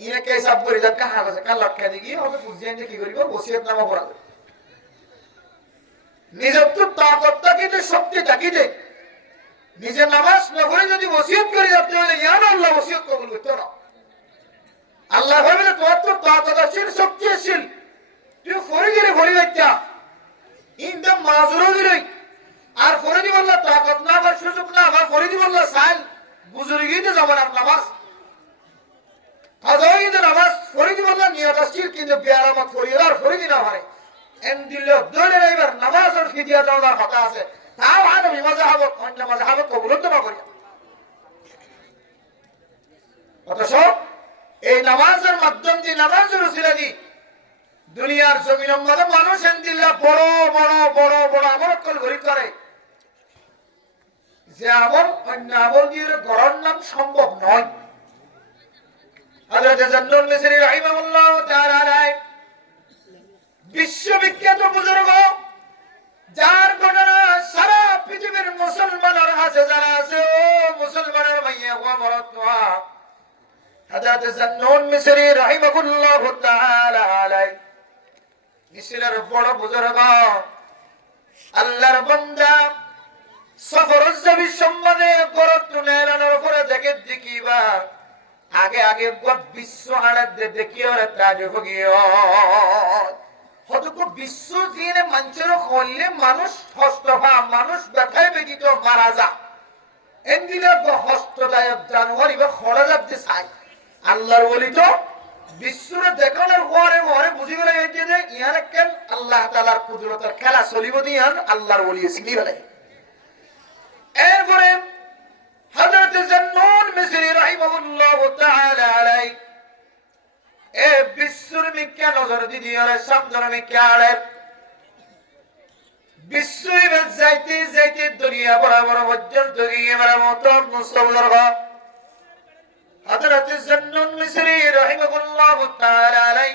ইয়ে কে হিসাব করি যাক হাজা কাল লক্ষ্য দিগি হবে বুঝিয়ে যে কি করিব বসিয়ত নামা পড়া নিজের তো তাকত থাকিতে শক্তি থাকিতে নিজে নামাজ না পড়ে যদি ওসিয়ত করে যেতে হলে ইয়া আল্লাহ ওসিয়ত কবুল করতে না আল্লাহ ভাবে তোর তো তাকতাশীল শক্তিশীল তুই পড়ে গেলে ভরি বাচ্চা ইনদা মাজরু দিলে আর পড়ে দি আল্লাহ তাকত না আর সুযোগ না আর পড়ে দি আল্লাহ সাইল বুজুর্গিতে জামানার নামাজ আজই যে নামাজ পড়ে দি আল্লাহ নিয়ত আসছিল কিন্তু বিয়ারামত পড়িয়ে আর পড়ে দি না পারে এন দিল দলে এবার নামাজের ফিদিয়া দেওয়ার কথা আছে তাও আদমি মাযহাব অন্য মাযহাব কবুল তো না করি অথচ এই নামাজের মাধ্যম দিয়ে নামাজের উসিলা দি দুনিয়ার জমিনের মধ্যে মানুষ এনদিল্লাহ বড় বড় বড় বড় আমল করে যে আমল অন্য আমল দিয়ে গড়ার নাম সম্ভব নয় হযরত জান্নুল মিসরি রাহিমাহুল্লাহ তাআলা আলাইহি বিশ্ববিখ্যাত বুজুর্গ যার ঘটনা সারা পৃথিবীর মুসলমানের কাছে যারা আছে ও মুসলমানের মাইয়া ওয়া মরতওয়া হযরত জান্নুল মিসরি রাহিমাহুল্লাহ তাআলা আলাইহি মিসরের বড় বুজুর্গ আল্লাহর বান্দা সফরজ জবি সম্মানে গরতুনেলানোর উপরে দেখে দেখিবা আগে আগে বিশ্ব আনন্দ দেখিও তাজে ভগিও হয়তো বিশ্ব দিয়ে মানুষের হলে মানুষ হস্তফা মানুষ ব্যথায় বেদিত মারা যা এনদিলে হস্তদায়ক জানুয়ারি বা খরা যাচ্ছে চাই আল্লাহর বলি তো বিশ্বরে দেখানোর পরে পরে বুঝি গেলে এই যে ইয়ার কেন আল্লাহ তাআলার কুদরতের খেলা চলিব দিয়ান আল্লাহর ওলি চিনি গেলে। এরপরে হযরত জান্নুন মিসরি রাহিমাহুল্লাহু তাআলা আলাই এ বিশ্বর মিক্কা নজর দিদিয়ারে সাবধান মিক্কা আলে বিশ্বই যাইতে যাইতে দুনিয়া বরাবর পর্যন্ত গিয়ে মেরা মতন মুস্তফা হযরত জান্নুন মিসরি রাহিমাহুল্লাহু তাআলা আলাই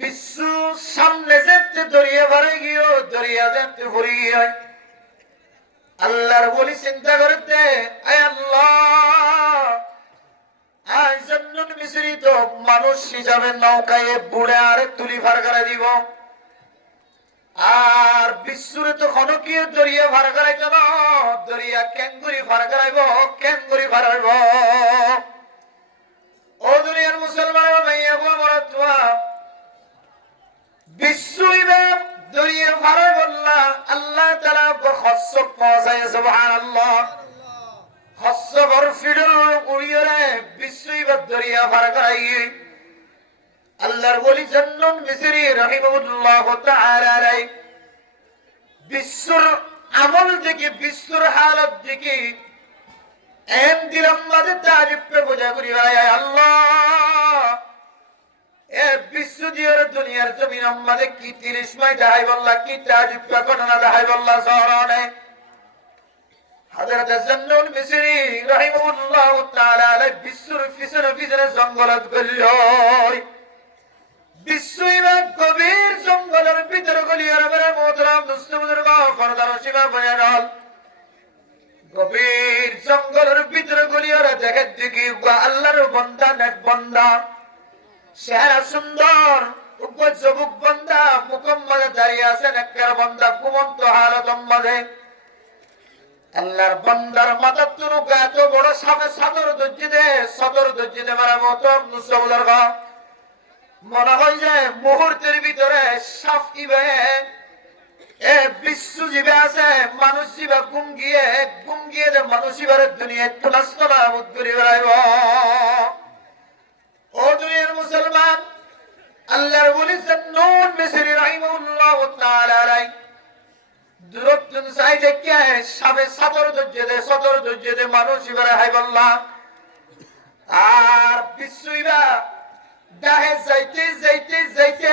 বিশ্ব সামনে যেতে দরিয়া ভরে গিয়ে দরিয়া যেতে ভরে গিয়ে আল্লাহর বলি চিন্তা করতে আয় আল্লাহ আজ জান্নুন মিসরি তো মানুষ হিসাবে নৌকায় বুড়ে আরে তুলি ভার করে দিব আর বিশ্বরে তো খনকিয়ে দরিয়া ভার করাইত না দরিয়া ক্যাঙ্গুরি ভার করাইব ক্যাঙ্গুরি ভারাইব। ও দুনিয়ার মুসলমানের মাইয়া গো মরাতুয়া বিশ্বই দরিয়া ভারাই বললা আল্লাহ তাআলা খসব পৌঁছায় সুবহানাল্লাহ খসবর ফিডর উড়িয়ে বিশ্বই দরিয়া ভার করাই আল্লাহর ওলি জান্নুন মিসরি রাহিমাহুল্লাহু তাআলা আলাই বিশ্বর আমল দেখি বিশ্বর হালত দেখি এম দিলাম মাঝে তারিফ পে বোঝা করি আল্লাহ এ বিশ্ব দিয়ার দুনিয়ার জমিন আমাদের কি 30 মাই দেখাই বললা কি তারিফ পে ঘটনা দেখাই বললা সরনে হযরত জান্নুন মিসরি রাহিমাহুল্লাহু তাআলা আলাই বিশ্বর পিছনে জঙ্গলত গল্লই বিশ্বইবা গভীর জঙ্গলের ভিতরে গলিয়ার মেরে মোহতরাম দুস্তমুদের খরদার শিকার বনে গেল গভীর জঙ্গলের ভিতরে গলিয়ার দেখে দেখি আল্লাহর বান্দা নেক বান্দা চেহারা সুন্দর যুবক বান্দা মুকম্মলে দাঁড়িয়ে আছে নেককার বান্দা ঘুমন্ত হালত মাঝে আল্লাহর বান্দার মাথার তুরুক এত বড় সামনে সদর দজ্জিদে মারা মোহতরাম দুস্তমুদের মনে হয় যে মুহূর্তের ভিতরে সাফ ইবে এ বিশ্ব জীবে আছে মানুষ জীবে গুম গিয়ে যে মানুষ জীবের দুনিয়া তুলাস্তলা উদ্গুরি বেড়াইব। ও দুনিয়ার মুসলমান আল্লাহর ওলি জান্নুন মিসরি রাহিমাহুল্লাহু তাআলা আলাই দূরত্বন চাই দেখে সাবে সদর দজ্জে মানুষ জীবের হাইবল্লাহ আর বিশ্বইবা দাহে যাইতে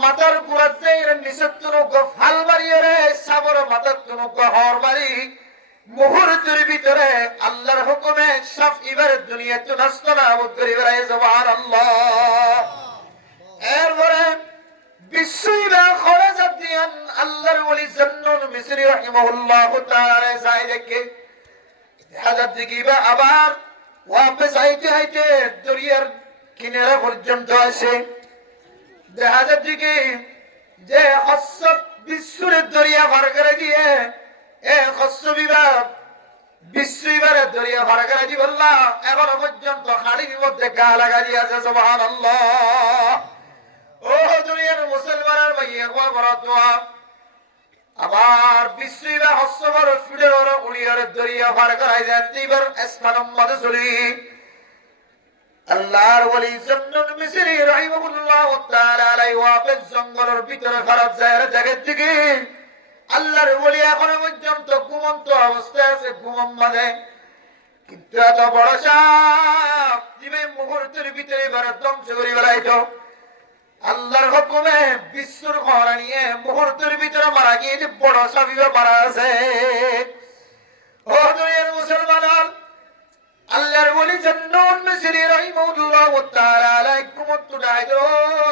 মাথার গুড়া যাইরে নিচের তুনুক ফাল মারিয়ে রে সাবর মাথার তুনুক হর মারি মুহূর্তের ভিতরে আল্লাহর হুকুমে সব ইবার দুনিয়া তো নষ্ট না বোধ করি বেড়াই সুবহানাল্লাহ। এরপরে বিশ্বইবা খরজাত দিয়ান আল্লাহর ওলি জান্নুন মিসরি রাহিমাহুল্লাহু তাআলা যাই দেখে হাজার দিকিবা আবার ওয়াপস আইতে দরিয়ার কিনারা পর্যন্ত আসে দেখা যাচ্ছে যে হস্যব বিশ্বরের দরিয়া ভার করে দিয়ে এ হস্যবিভাগ বিশ্বইবারের দরিয়া ভার করে দিয়ে বললা এখনো পর্যন্ত খাড়ির মধ্যে গা লাগা দিয়ে আছে সুবহানাল্লাহ। ও দুনিয়ার মুসলমানের ভাইয়া বড় আবার বিশ্বইবা হস্যবর ফিডের উড়িয়ার দরিয়া ভার করাই যাচ্ছে এবার স্থানম মধ্যে চলি আল্লাহর ওলি জান্নুন মিসরি রাহিমাহুল্লাহু তাআলা আলাই ওয়াফেজ জঙ্গলের ভিতরে ফরাত যায় জায়গা থেকে আল্লাহর ওলি এখনো পর্যন্ত ঘুমন্ত অবস্থায় আছে ঘুমম মাঝে কিন্তু এত বড় সাপ জীবে মুহূর্তের ভিতরে এবারে ধ্বংস করে বেড়াইতো আল্লাহর হুকুমে বিশ্বর খরা নিয়ে মুহূর্তের ভিতরে মারা গিয়ে বড় সাপ মারা আছে। ও দুনিয়ার মুসলমান আল্লাহর ওলি জান্নুন মিসরি রাহিমাহুল্লাহু তাআলা আলাই ঘুমন্ত ডাইদো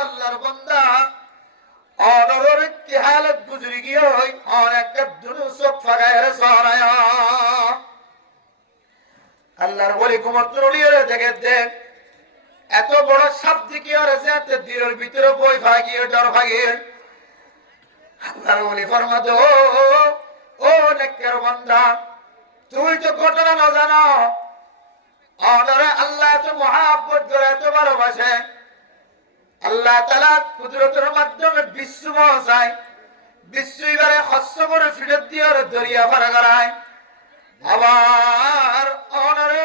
আল্লাহর বান্দা অনর কি হালত গুজরি গিয়ে আর একটা দুরুস ফাগায় সরায়া আল্লাহর ওলি ঘুমন্ত উড়িয়ে দেখে এত বড় সাপ দিকে আর যেতে দিলের ভিতরে বই ভাগিয়ে ডর ভাগিয়ে আল্লাহর ওলি ফরমাতো ও নেককার বান্দা তুই তো ঘটনা না জানো আল্লাহ তো মহাব্বত করে এত ভালোবাসে আল্লাহ তাআলা কুদরতের মাধ্যমে বিশ্ব মহাশয় বিশ্ব এবারে হস্য করে ফিরত দিয়ে দরিয়া পার করায় আবার অনারে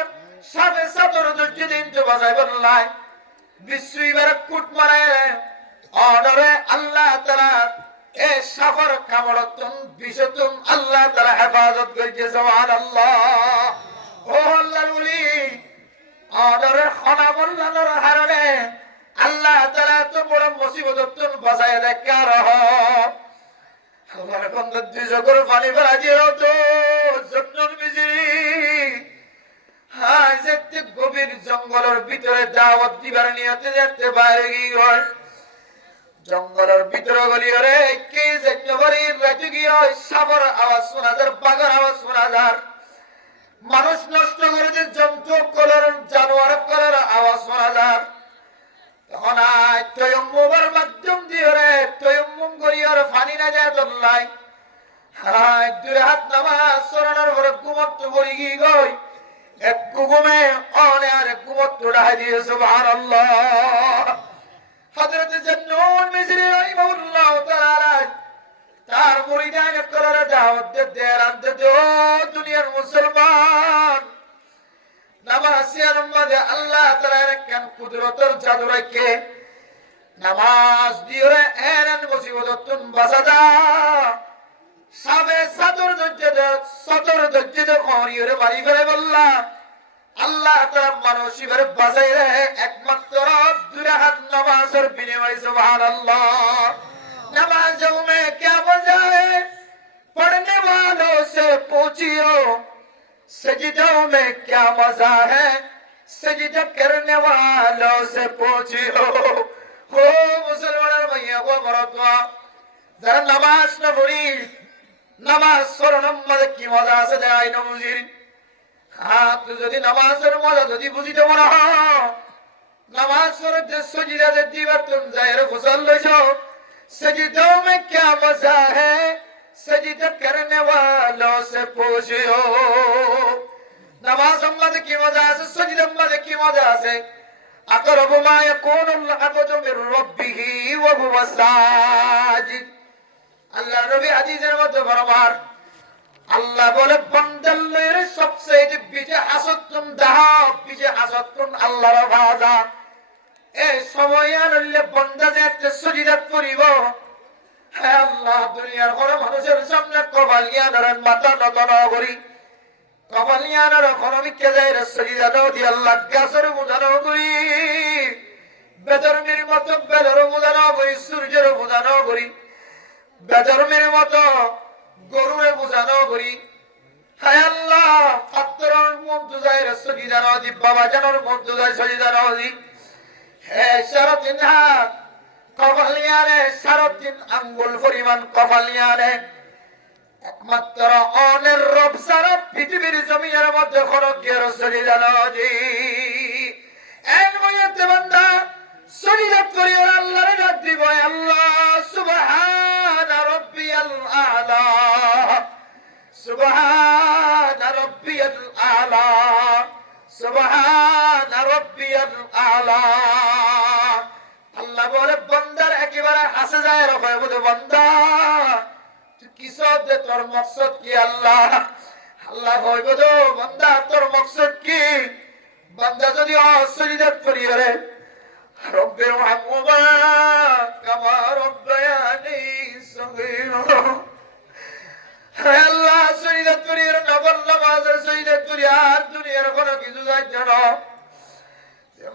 সাবে সাতর দিন তো বাজাই বললাই বিশ্রীবার কুট মারে অর্ডারে আল্লাহ তাআলা এ সাফর কামড়তুন বিষতুন আল্লাহ তাআলা হেফাজত করেছে সুবহানাল্লাহ ও আল্লাহর ওলি অর্ডারে খানা বললার হারনে আল্লাহ তাআলা তো বড় মুসিবততুন বাঁচায় দেখা রহ আমার বন্ধু দুজগর পানি ভরা দিও তো যত্নর বিজরি হ্যাঁ যেতে গভীর জঙ্গলের ভিতরে দাওয়াত দিবার নিয়তে যেতে বাইরে গিয়ে জঙ্গলের ভিতরে গলি রে কে জান্নবাড়ি রাতে গিয়ে সাবর আওয়াজ শোনা যায় বাঘের আওয়াজ শোনা যায় মানুষ নষ্ট করে যে জন্তু কলর জানোয়ার কলর আওয়াজ শোনা যায় তখন তয়ম্মুমের মাধ্যম দিয়ে রে তয়ম্মুম করিয়ে পানি না যায় তোলাই হ্যাঁ দুই হাত নামাজ সরানোর পরে ঘুমত পড়ি গিয়ে গই এক ঘুমে অনে আর ঘুমত উড়াই দিয়ে সুবহানাল্লাহ হযরত জান্নুন মিজরি রাহিমাহুল্লাহ তাআলা তার মুরিদান করার দাওয়াত দে দুনিয়ার মুসলমান নামাজের মধ্যে আল্লাহ তাআলার কেন কুদরতের জাদু রাখে নামাজ দিয়ে এরেন মুসিবততুন বাঁচাদা সাবে সদর দজ্জে খরিয়রে বাড়ি ফেলে বললা আল্লাহ তাআলা মানুষের বাঁচাই রে একমাত্র দুই হাত নামাজের বিনিময়ে সুবহানাল্লাহ नमाजों में क्या मजा है पढ़ने वालों से पूछियो सजदों में क्या मजा है सजदा करने वालों से पूछियो हो मुसलमान भैया को मरतवा जरा नमाज न पढ़ी नमाज पढ़ने में की मजा से जाए न मुझे हाँ तो यदि नमाजेर मजा यदि बुझिते मना हो नमाज पढ़ते सजदा दे दिबा तुम जाहिर फसल लइছো सजदों में क्या मजा है सजदा करने वालों से पूछो नमाज मत की मजा से सजदा मत की मजा से अकरबु मा यकूनुल अब्दु मिर रब्बिही व हुवा साजिद अल्लाह नबी हदीसेर মধ্যে ফরমান আল্লাহ বলে বান্দার সবচেয়ে বিজে হাসতুন দাহা বিজে হাসতুন আল্লাহর ভাজা এই সময় আনলে বান্দা যে সজিদাত করিব হে আল্লাহ দুনিয়ার কোন মানুষের সামনে কবালিয়ানার মাথা নত না করি কবালিয়ানার কোনমিকে যায় সজিদা দাও দি আল্লাহ গাছের মুদানো করি বেদরমির মতো বেদর মুদানো করি সূর্যের মুদানো করি বেদরমির মতো গরুরে মুদানো করি হে আল্লাহ ফাত্তরের মধ্যে যায় সজিদা দাও দি বাবা জানোর মধ্যে যায় সজিদা দাও দি হে শরতিন হাত কপালিয়ানে শরতিন আঙ্গুল পরিমাণ কপালিয়ানে একমাত্র অনের রব সারা পৃথিবীর জমিনের মধ্যে খরকের সজিদা নজি এক ময়তে বান্দা সজিদা করি আর আল্লাহর ডাক দিব আল্লাহ সুবহান রাব্বিয়াল আলা সুবহান রাব্বিয়াল আলা সুবহান রাব্বিয়াল আলা আল্লাহ বলে বান্দার একেবারে হাসে যায় রকম বলে বান্দা তুই কিসব দে তোর মকসদ কি আল্লাহ আল্লাহ কইব তো বান্দা তোর মকসদ কি বান্দা যদি অসজিদাত করি রে রব্বির রহমা কামা রব্বায়ানি সগীরা হে আল্লাহ সজিদাত করি রে নফল নামাজের সজিদাত করি আর দুনিয়ার কোনো কিছু যাচ্ছে না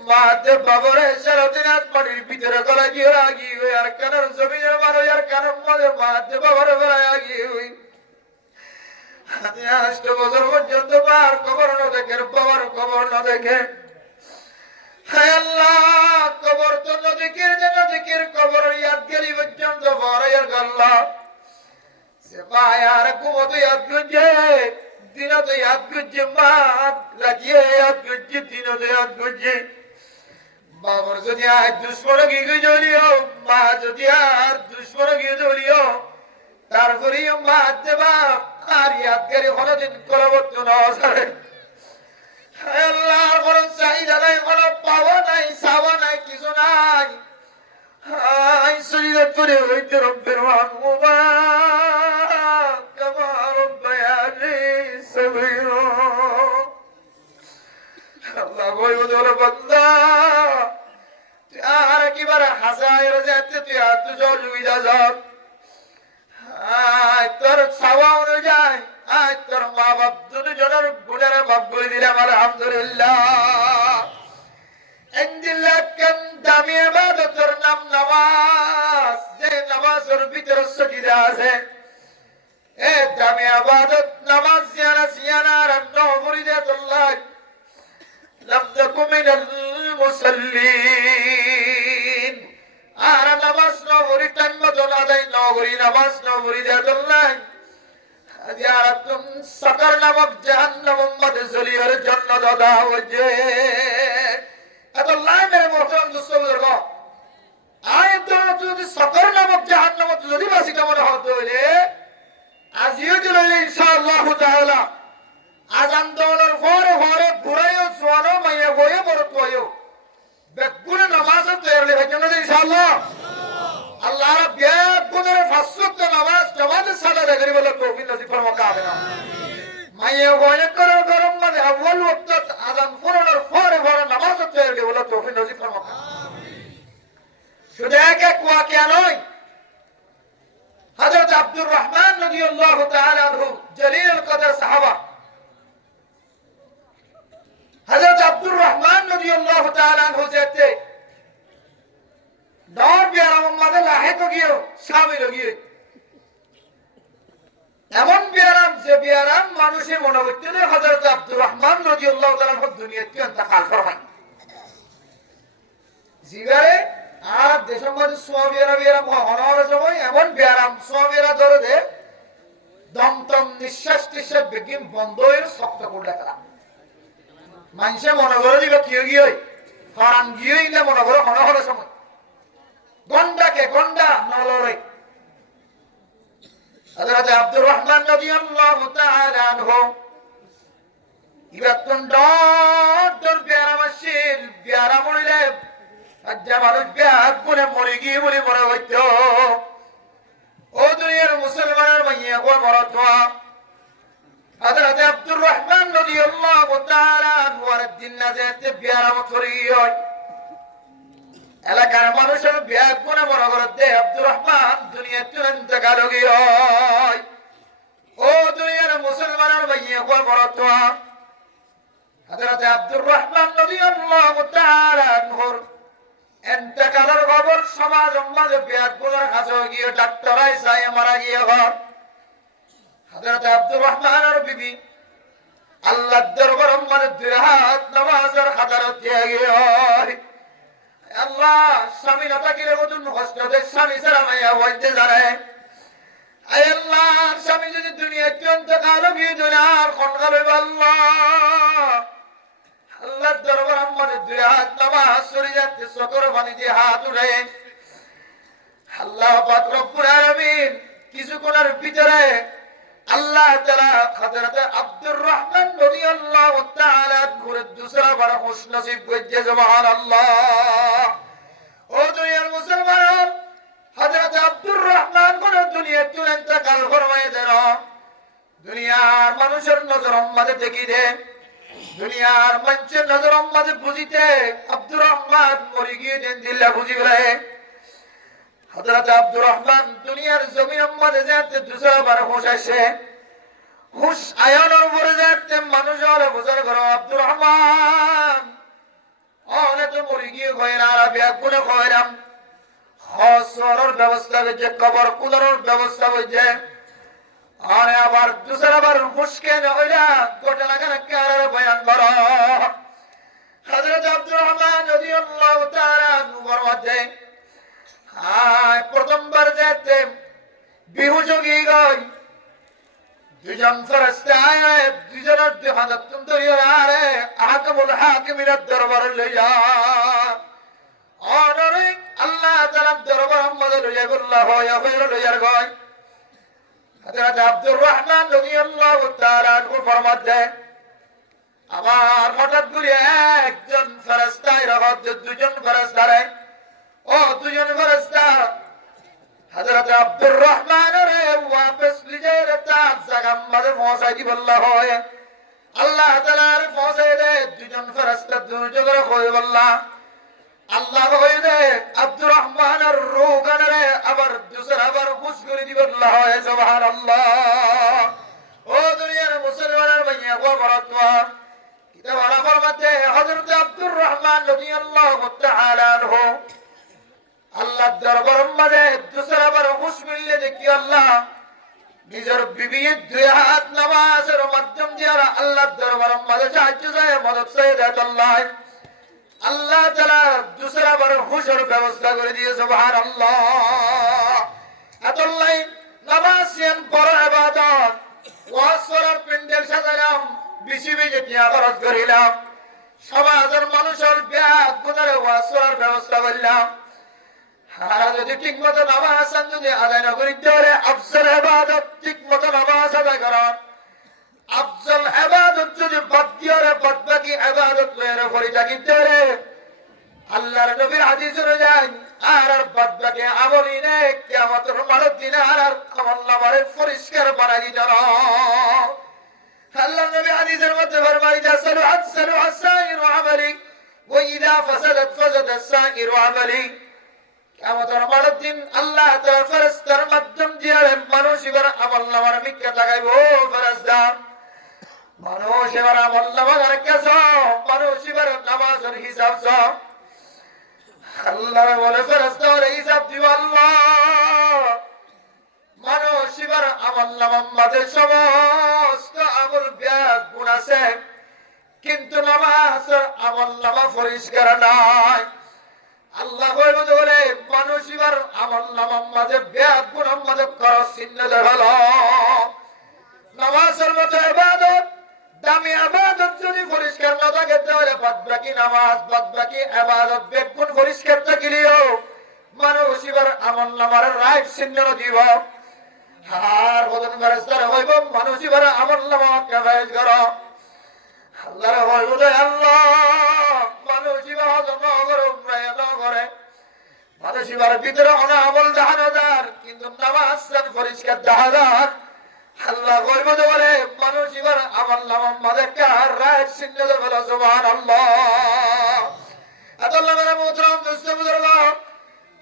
মাতে বাবরে শরতিনাত পানির ভিতরে গলা গিয়ে লাগি হই আর কানের জমিনের মারো আর কানের মধ্যে মাতে বাবরে গলাগি হই আজ তো বছর পর্যন্ত বার কবর না দেখে বাবার কবর না দেখে হে আল্লাহ কবর তো নদীকের যে নদীকের কবর ইয়াদগারি পর্যন্ত বড় আর গল্লা সে মায়ার কুমত ইয়াদ গুজে দিনত ইয়াদ গুজে মা লাগিয়ে ইয়াদ গুজে দিনত ইয়াদ গুজে বাবার যদি আর দুশ্মন গিয়ে জ্বলিও মা যদি আর দুশ্মন গিয়ে জ্বলিও তারপরে মা দেবা আর ইয়াদগারি কোনদিন পরিবর্তন হবে আল্লাহ কোন চাহিদা নাই কোন পাওয়া নাই চাওয়া নাই কিছু নাই আই সজিদত করে হইতে রব্বের রহমা কামা রব্বায়ানি সগীরা আল্লাহ কইব তোর বান্দা আসায়ের যেতে তুই আর তুই সহযোগিতা কর তোর চাওয়া অনুযায়ী তোর মা বাপ দুজনের গুণের বাপ করে দিলাম আলহামদুলিল্লাহ কেন দামি ইবাদতের নাম নামাজ যে নামাজের ভিতরে সজিদা আছে এ দামি ইবাদত নামাজ জিয়ানা সিয়ানা রান্না মুরিদাতুল্লাহ লাম তাকু মিনাল মুসাল্লিন আর নামাজ নগরী টাইম মতো আদায় নগরী নামাজ নগরী দেতুল্লাহ জিয়ারাতুম সাকার নামক জাহান্নাম মধ্যে জলিয়ার জান্নাত দাদা ওজে আল্লাহ মেরে মোহতরম দোস্ত বুজুর্গ আয়াত যদি সাকার নামক জাহান্নাম যদি বাসি কেমন হতো রে আজিও দিল ইনশাআল্লাহ তাআলা আজ আন্দোলনের পরে পরে ঘুরাইও সোয়ানো মাইয়া গয়ে বড় তোয়ো বেগুনে নামাজ তৈরি হয় কেন ইনশাআল্লাহ আল্লাহ বেগুনের ফাসুক নামাজ জামাতে সাদা দেগরি বলে তৌফিক নসিব ফরমাকা হবে না মাইয়া গয়ে করে গরম মানে আউয়াল ওয়াক্ত আযান পড়ার পরে পরে নামাজ তৈরি বলে তৌফিক নসিব ফরমাকা শুধু এক ওয়াকিয়া নয় হযরত আব্দুর রহমান রাদিয়াল্লাহু তাআলা আনহু জলিলুল কদর সাহাবা হযরত আব্দুর রহমান রাদিয়াল্লাহু তাআলা আনহু যেতে নর বিয়ারাম মাঝে লাহে তো গিয়ে শামিল গিয়ে এমন বিয়ারাম যে বিয়ারাম মানুষের মনে হচ্ছে যে হযরত আব্দুর রহমান রাদিয়াল্লাহু তাআলা আনহু দুনিয়াতে ইন্তেকাল করবেন জিগারে আর দেশের মধ্যে সোয়াবিয়ারা বিয়ারাম হওয়ার সময় এমন বিয়ারাম সোয়াবিয়ারা ধরে দে দমদম নিঃশ্বাস টিশ্বাস বেগিন বন্ধ হয়ে শক্ত করে দেখা মানুষে মনে করে দিবে কি গিয়ে ফারান গিয়ে না মনে করে হওয়ার সময় গন্ডাকে গন্ডা নলরে হযরত আব্দুর রহমান রাদিয়াল্লাহু তাআলা আনহু ইবাতুন ডর বিয়ারাম আসিল বিয়ারাম হইলে আজ মানুষ ব্যাগ করে মরে গিয়ে বলে মনে হইতো ও দুনিয়ার মুসলমানের মাইয়া কোন মরতোয়া হযরত আব্দুর রহমান রাদিয়াল্লাহু তাআলা আনহুর দিন নাজাতে বিয়ারাম করিও এলাকার মানুষের ব্যাগ করে মনে করতে আব্দুর রহমান দুনিয়াতে ইন্তেকাল হইও ও দুনিয়ার মুসলমানের মাইয়া কোন মরতোয়া হযরত আব্দুর রহমান রাদিয়াল্লাহু তাআলা আনহুর ইন্তেকালের খবর সমাজ মাঝে ব্যাগগুলোর কাছে গিয়ে ডাক্তার আইসায় মারা গিয়ে ঘর হযরত আব্দুর রহমানের বিবি আল্লাহর দরবার মাঝে দুই হাত নামাজের খাতার দিয়ে গিয়ে আল্লাহ স্বামী না থাকিলে কতন কষ্ট দেয় স্বামী ছাড়া মাইয়া বলতে জানে আয় আল্লাহ স্বামী যদি দুনিয়াতে ইন্তেকাল হয়ে দুনিয়ার খনকাল হইব আল্লাহ আল্লাহর দরবার আমাদের দুই হাত নামাজ সরে যাচ্ছে চোখের পানি দিয়ে হাত উঠে আল্লাহ পাক রব্বুল আলামিন কিছুক্ষণের ভিতরে আল্লাহ তাআলা হযরত আব্দুর রহমান রাদিয়াল্লাহু তাআলা ঘুরে দুসরা বার খুশ নসিব করেছে সুবহানাল্লাহ ও দুনিয়ার মুসলমান হযরত আব্দুর রহমান কোন দুনিয়াতে ইন্তেকাল ফরমায়ে দেন দুনিয়ার মানুষের নজর আমাদের দেখি দে দুনিয়ার মানুষের নজর আমাদের বুঝিতে আব্দুর রহমান মরে গিয়ে দেন দিল্লা বুঝি গেলে হযরত আব্দুর রহমান দুনিয়ার জমিন আমাদের যাতে দুসরা বার হুশ আসে হুশ আয়নের উপরে যাতে মানুষ হলে বুঝার করো আব্দুর রহমান অনেক তো মরে গিয়ে গয়না আর ব্যাগ গুনে কয়রাম খসরের ব্যবস্থা হয়েছে কবর কুদরের ব্যবস্থা হয়েছে আরে আবার দুসরা বার হুশকে নইলা ঘটনা কার বয়ান করো হযরত আব্দুর রহমান রাদিয়াল্লাহু তাআলা নূর মধ্যে প্রথমবার যেতে বিহুশ গিয়ে গই দুজন ফেরেশতা আয় দুজনের হাত ধরে আরে আহকামুল হাকিমের দরবারে লইয়া অনরে আল্লাহ তাআলার দরবার মধ্যে লইয়া আল্লাহ হয় লইয়ার গয় হযরত আব্দুর রহমান রাদিয়াল্লাহু তাআলা আনহু ফরমাতে আমার হঠাৎ করে একজন ফেরেশতা রহত দুজন ফেরেশতারে ও দুজন ফেরেশতা হযরত আব্দুর রহমান রে ওয়াপস লিজের তাজ জায়গা মধ্যে পৌঁছাই দিব আল্লাহ হয় আল্লাহ তাআলার পৌঁছে দে দুজন ফেরেশতা দুজন করে কই আল্লাহ আল্লাহ কই দে আব্দুর রহমান দুসরা বার হুশ করে দিবেন আল্লাহ সুবহানাল্লাহ। ও দুনিয়ার মুসলমানের ভাইয়া ও বড়তোয়া কিতাব আলাফার মধ্যে হযরত আব্দুর রহমান রাদিয়াল্লাহু তাআলা আনহু আল্লাহর দরবারের মধ্যে দুসরা বার হুশ মিললে দেখি আল্লাহ নিজের বিবির দুই হাত নামাজের মাধ্যম দিয়ে আল্লাহর দরবারের মধ্যে সাহায্য চায় মদদ চায় দেয় আল্লাহ আল্লাহ তাআলা দুসরা বার হুশের ব্যবস্থা করে দিয়ে সুবহানাল্লাহ। আল্লাহ নামাজ ইয়ান বড় ইবাদত ওয়াজ করার প্যান্ডেল সাজালাম বেশি বেশি টিয়া খরচ করিলাম সমাজের মানুষের ব্যাগ গুনারে ওয়াজ করার ব্যবস্থা করলাম। আর যদি ঠিক মতো নামাজ যদি আদায় না করিতে পারে আফজল ইবাদত ঠিক মতো নামাজ আদায় করা আফজল ইবাদত যদি বাদ দিয়ে বাদ বাকি ইবাদত লয়ের পরে থাকিতে পারে আল্লাহর নবীর হাদিস অনুযায়ী আর বাদ বাকি আমলই নেই কিয়ামতের মাঠের দিনে আর আমল নামারে পরিষ্কার বানাই দিতে না। আল্লাহর নবী হাদিসের মধ্যে ফরমাইছেন সালু আসাইর আমালি ওয়া ইযা ফাসাদাত ফাসাদা সাইর আমালি। কিয়ামতের মাঠের দিন আল্লাহ তাআলা ফেরেশতার মাধ্যম দিয়ে মানুষ এবার আমল নামার মিথ্যা লাগাইবো ফেরেশতা মানুষ এবার আমল নামার কাছে মানুষ এবার নামাজের হিসাব সব আল্লাহ বলে ফেরেশতা ওর হিসাব দিব আল্লাহ মানুষ এবার আমল নামার মধ্যে সমস্ত আমল ব্যাগ গুণ আছে কিন্তু নামাজের আমল নামা পরিষ্কার নাই। আল্লাহ বলে মানুষ এবার আমল নামার মাঝে ব্যাগ গুণের মাঝে খরচ চিহ্ন দেখালো নামাজের মতো ইবাদত দামি ইবাদত যদি পরিষ্কার না থাকে তাহলে বাদ বাকি নামাজ বাদ বাকি ইবাদত ব্যাগ গুণ পরিষ্কার থাকিলেও মানুষ এবার আমল নামার রাইট চিহ্ন দিব আর বদন ফেরেশতারা হইব মানুষ এবার আমল নামা কাবায়েত করো আল্লাহর বলে আল্লাহ মানুষ এবার হজম করে উমরা করে মানুষ এবার ভিতরে অনা আমল দেখানো যার কিন্তু নামাজ পরিষ্কার দেখা যার আল্লাহ কইব বলে মানুষ এবার আমল নামার মাঝে কার রাইট চিহ্ন দেবে সুবহানাল্লাহ। আল্লাহ মেরা মুহতারাম দোস্ত বুজুর্গ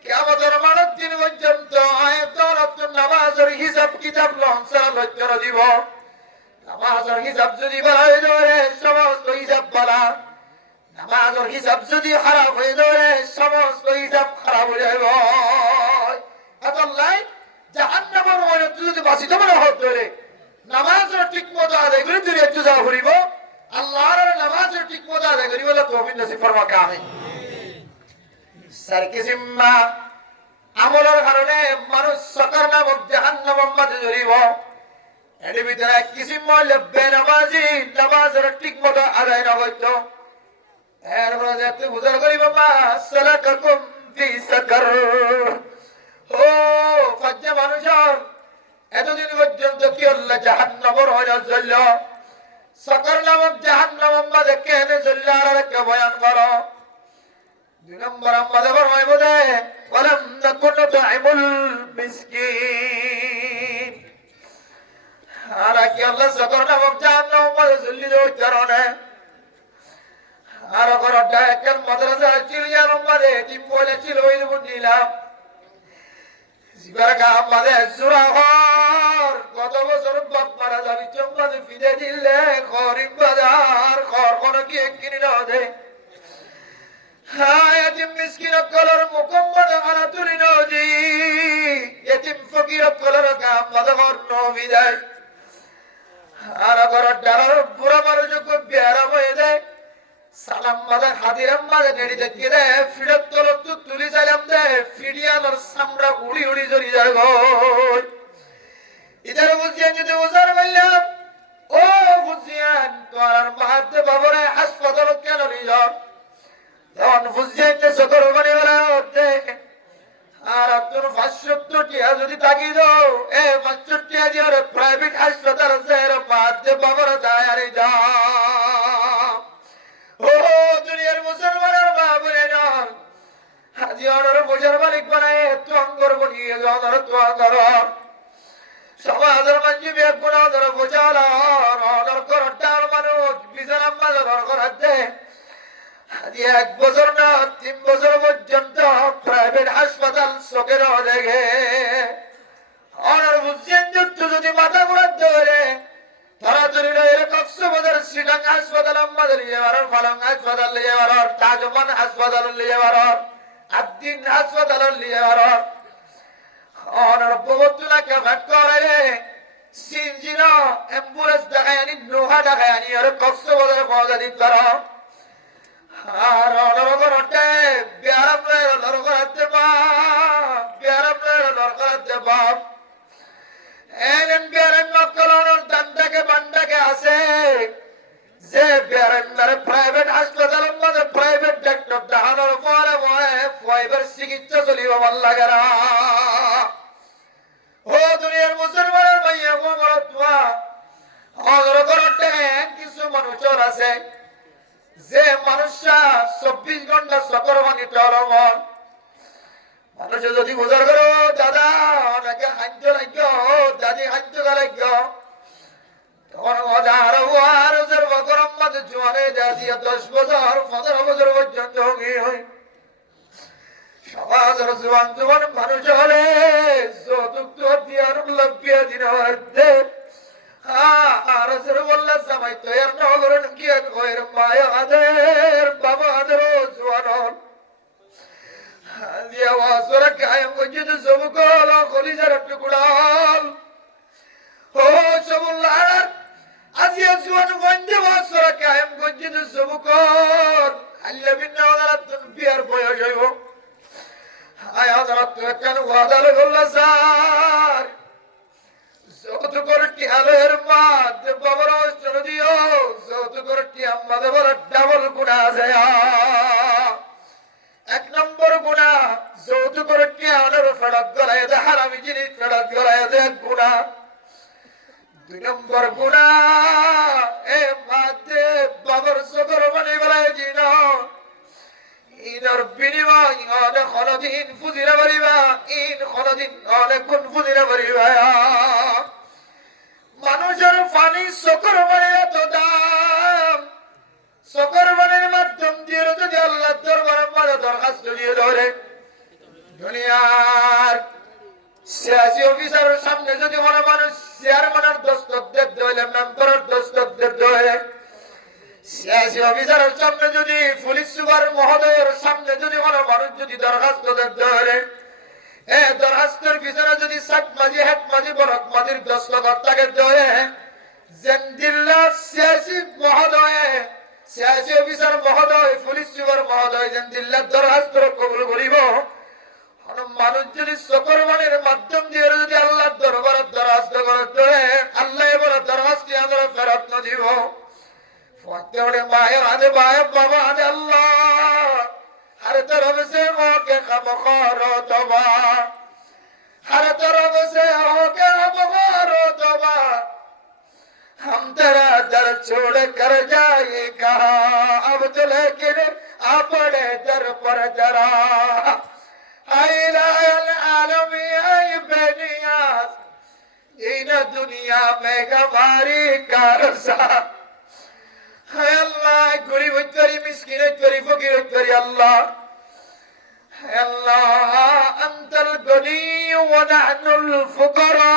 কিয়ামতের মাঠের দিন পর্যন্ত আয়াতের অর্থ নামাজের হিসাব কিতাব লঞ্চা লজ্জার দিব নামাজের হিসাব যদি বলা হয়ে যাবে সমস্ত হিসাব বলা নামাজের হিসাব যদি খারাপ হয়ে যাবে সমস্ত হিসাব খারাপ হয়ে যাবে আল্লাহ জাহান্নামের মনে যদি বাঁচিত মনে হত ধরে নামাজের ঠিক মতো আদায় করে তুই একটু যা ঘুরিব আল্লাহর নামাজের ঠিক মতো আদায় করি বলে তৌফিক নসিব ফরমাক আমিন। সারকিসিম্মা আমলের কারণে মানুষ সকার নামক জাহান্নামের মধ্যে জড়িব এর ভিতরে কিসিম্মা বেনামাজি নামাজের ঠিক মতো আদায় না হইতো এরপরে যাতে বুঝার করি বাবা সালাকাকুম ফি সাকার ও ফাজ্জা মানুষের এতদিন পর্যন্ত কি আল্লাহ জাহান্নামের হয়ে চলল সাকার নামক জাহান্নামের মধ্যে কেন চলল আর কে বয়ান করো দুই নম্বর আমাদের ফরমাই বলে ওয়ালাম নাকুন তুইমুল মিসকিন আর কি আল্লাহ সাকার নামক জাহান্নামের মধ্যে চলল ওই কারণে আর ঘরটা একজন মাদ্রাসা ছিল যার মধ্যে টিম বলে ছিল ওই নিলাম জিবার গাম মাঝে জোরাহর গত বছর বাপ মারা যাবি চম্মাদে ফিরে দিলে গরিব বাজার ঘর কোনো কি কিনে না দে হ্যাঁ এতিম মিসকিন কলর মুকম্মদ আনা তুলি নজি এতিম ফকির কলর গাম মাঝে ঘর নবি দেয় আর ঘর ডালার বুড়া মানুষ বেড়া হয়ে দেয় সালাম মাদা হাদিরাম মাদা নেড়ি দেখি রে ফিরত তলত তুলি যাইলাম দে ফিরিয়ানোর সামরা উড়ি উড়ি জড়ি যায় গো ইদার বুঝিয়ান যদি বুঝার বললাম ও বুঝিয়ান তোমার মাহাতে বাবরে হাসপাতাল কেন নিলাম তখন বুঝিয়ান যে সকর বানি বেড়া হতে আর আপনার 570 টিয়া যদি তাকি দাও এ 570 টিয়া দিয়ে প্রাইভেট হাসপাতাল আছে মাহাতে বাবরে যায় আরে যা ও দুনিয়ার মুসলমানের বাবুরে না হাজি অনর বোঝার মালিক বানায় তো অঙ্গর বনিয়ে অনর তো অঙ্গর সমাজের মঞ্জি বেগ গুণ অনর বোঝাল অনর করটার মানুষ বিছানাম বাজার করাতে হাজি 1 বছর না 3 বছর পর্যন্ত প্রাইভেট হাসপাতাল চোখের দেখে দিন হাসপাতাল লিয়ার অনর বহুতলা কামাত করে সিনজিন অ্যাম্বুলেন্স দেখায় আনি নোহা দেখায় আনি আর কক্সবাজার মজা দিত করো আর অনর করতে বিয়ারাম লর করতে বা বিয়ারাম লর করতে বাপ এলেন বিয়ারাম মক্কলর দান্দাকে বান্দাকে আছে যে বিয়ারাম প্রাইভেট হাসপাতাল মধ্যে প্রাইভেট ডাক্তার দেখানোর পরে পরে ফাইবার চিকিৎসা চলিব ভাল লাগে না ও দুনিয়ার মুসলমানের ভাইয়া বড় তোয়া অনর করতে কিছু মানুষের আছে যে মানুষরা 24 ঘন্টা সকর বাণী টলমন মানুষে যদি বুঝার করো দাদা অনেকে খাদ্য লাগল দাদি খাদ্য লাগল তখন গরম মাঝে জোয়ারে দাদি 10 বছর 15 বছর পর্যন্ত হয় সমাজের জোয়ান জোয়ান মানুষ হলে যৌতুক তো দিয়ার লব্বিয়া দিন মধ্যে আরসের বললা জামাই তো এর নগরের কি কইর মায়া আদের বাবা আদের জোয়ান দিয়া ওয়াসরা কায়েম মসজিদ সবকল খলিজার টুকরাল ও সবুল্লাহ আজিয়া জোয়ান বন্ধে ওয়াসরা কায়েম মসজিদ সবকল আল্লাহ বিন ওয়ালাত বিয়ার বয়স হইব আয় হযরত কেন ওয়াদা লাগল স্যার যত করে টিয়ালের মাদ বাবার চলে দিও যত করে টিয়াম মাদে বড় ডাবল গুনাহ যায় এক নম্বর গুনাহ যত করে টিয়ালের ফড়ক গলায় দে হারামি জিনিস ফড়ক গলায় দে গুনাহ দুই নম্বর গুনাহ এ মাদে বাবার সগর বনে গলায় জিনা ইনর বিনিময় অনেক খলদিন ফুজিরা বাড়িবা ইন খলদিন অনেক গুণ ফুজিরা বাড়িবা মানুষের পানি সকর মানে এত দাম সকর মানের মাধ্যম দিয়ে যদি আল্লাহ দরবারে মারা দরখাস্ত দিয়ে ধরে দুনিয়ার সিয়াসি অফিসারের সামনে যদি কোনো মানুষ চেয়ারম্যানের দস্তকদের দইলে মেম্বারের দস্তকদের দইলে সিয়াসি অফিসারের সামনে যদি পুলিশ সুপার মহোদয়ের সামনে যদি কোনো মানুষ যদি দরখাস্ত ধরে এ দরখাস্তের পিছনে যদি সাত মাঝি হেট মাঝি বরক মাঝির দস্তখত থাকে ধরে জেন্দিল্লা সিয়াসি মহোদয় সিয়াসি অফিসার মহোদয় পুলিশ সুপার মহোদয় জেন্দিল্লা দরখাস্ত কবুল করিব মানুষ যদি সকরবানের মাধ্যম দিয়ে যদি আল্লাহ দরবারে দরখাস্ত করে ধরে আল্লাহ বলে দরখাস্ত আমরা ফেরত না দিব ফতেওড়ে মায়ের আদে বায়ে বাবা আদে আল্লাহ हर तरफ से होके खमखारो तोबा हर तरफ से होके खमखारो तोबा हम तेरा दर छोड़ कर जाए कहाँ अब तो लेकिन अपने दर पर जरा आलमी आई बेनियाज इन दुनिया में गवारी कारसा আল্লাহ গরিব হইতারি মিসকিন হইতারি ফকির হইতারি আল্লাহ আল্লাহ আনতাল গনি ওয়া নাহনুল ফুকারা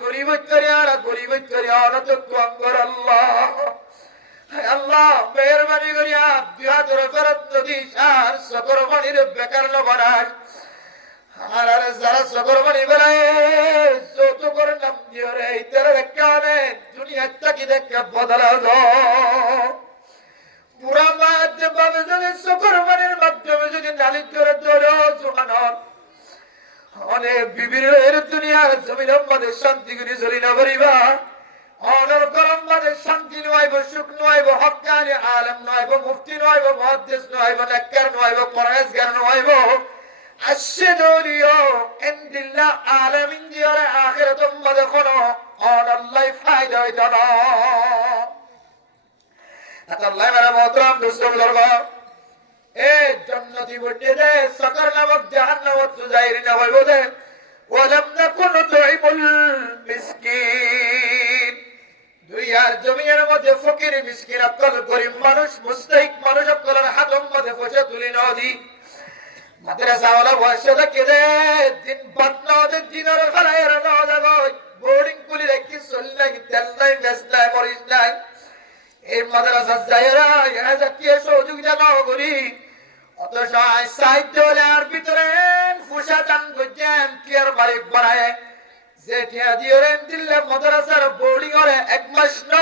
গরিব হইতারি আর গরিব হইতারি আর তো কঙ্গর আল্লাহ আল্লাহ মেহেরবানি করিয়া দুয়া তোর ফেরত নদী আর সকর বাণীর বেকার না বানাস আর যারা সকর বাণী বেড়ায় যত করে নাম দিয়ে রে ইতারে কানে দুনিয়া তাকি দেখে বদলা দো পুরা মাধ্যমে যদি সকর বাণীর মাধ্যমে যদি নালিশ করে ধরো জোহানর অনেক বিভিন্ন দুনিয়ার জমিনের মধ্যে শান্তি করে চলি না পারিবা অনর গরম মধ্যে শান্তি নয়ব সুখ নয়ব হক্কানি আলেম নয়ব মুফতি নয়ব মুহাদ্দিস নয়ব নাক্কার নয়ব পরহেজগার নয়ব আশহাদুলিও ইনদিল্লাহ আলামিন দিয়ারে আখিরাতুম মাদখুনো অন আল্লাহ ফায়দা হইতো না আল্লাহ মেরা মোহতরম দোস্তগুলোর এ জান্নাতি বটে দে সকর নামক জাহান্নাম তুজাইরি না হইব দে ওয়ালাম নাকুন তুইবুল মিসকিন দুনিয়ার জমিনের মধ্যে ফকির মিসকিন আকল গরিব মানুষ মুস্তাহিক মানুষ আকলের হাতম মধ্যে বসে তুলি নদী মাদ্রাসা ওয়ালা বসে থাকে দে দিন বাদনা দে দিনের খারায়ের না যাবে বোর্ডিং কুলি রেখে চললে তেল নাই মেস নাই মরিচ নাই এই মাদ্রাসা যায়রা এরা জাতীয় সহযোগিতা না করি অথচ সাহিত্য আর ভিতরে ফুসা টান করছেন টিয়ার মালিক বানায় যে টিয়া দিয়ে দিলে মাদ্রাসার বোর্ডিং করে 1 মাস ন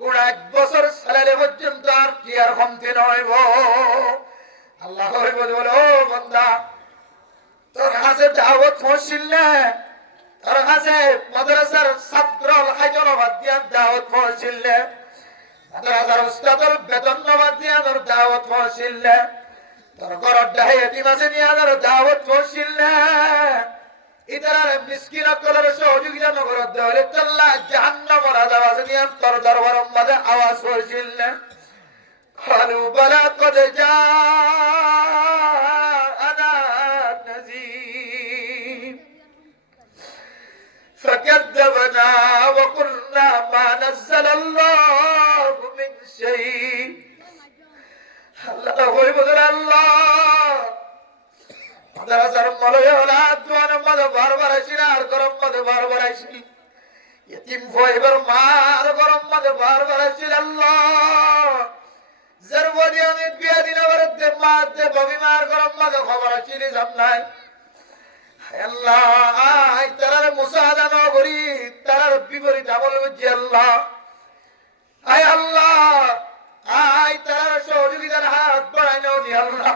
গোড়া 1 বছর স্যালারি পর্যন্ত আর টিয়ার কমতে নইব। আল্লাহ বলে ও বান্দা তোর কাছে দাওয়াত পৌঁছিল না, তোর কাছে মাদ্রাসার ছাত্র হাজার বাদ দিয়া দাওয়াত পৌঁছিল না, মাদ্রাসার উস্তাদের বেতন বাদ দিয়া তোর দাওয়াত পৌঁছিল না, তোর ঘরের ডাহে এতিম আছে নিয়ে তোর দাওয়াত পৌঁছিল না, ইতার মিসকিন কলার সহযোগিতা নগর দেওয়ালে আল্লাহ জাহান্নামের আযাব আছে নিয়ে তোর দরবারের মধ্যে আওয়াজ পৌঁছিল না। قالوا بلى قد جاءنا نذير فكذبنا وقلنا ما نزل الله من شيء الله هو بدر الله মাদ্রাসার মলয়লা দুয়ার মধ্যে বারবার আসিল আর গরম মধ্যে বারবার আসিল ইতিম ভয়বার মার গরম মধ্যে বারবার আসিল আল্লাহ জরবনি আমি বিয়া দিন বরতে মাতে ববিমার গরম মধ্যে খবর আসিল জানলাই আল্লাহ আই তারার মুসাদা না করি তারার বিপরীত আমল বুঝি আল্লাহ আয় আল্লাহ আই তারার সহযোগিতার হাত বাড়াই নাও দি আল্লাহ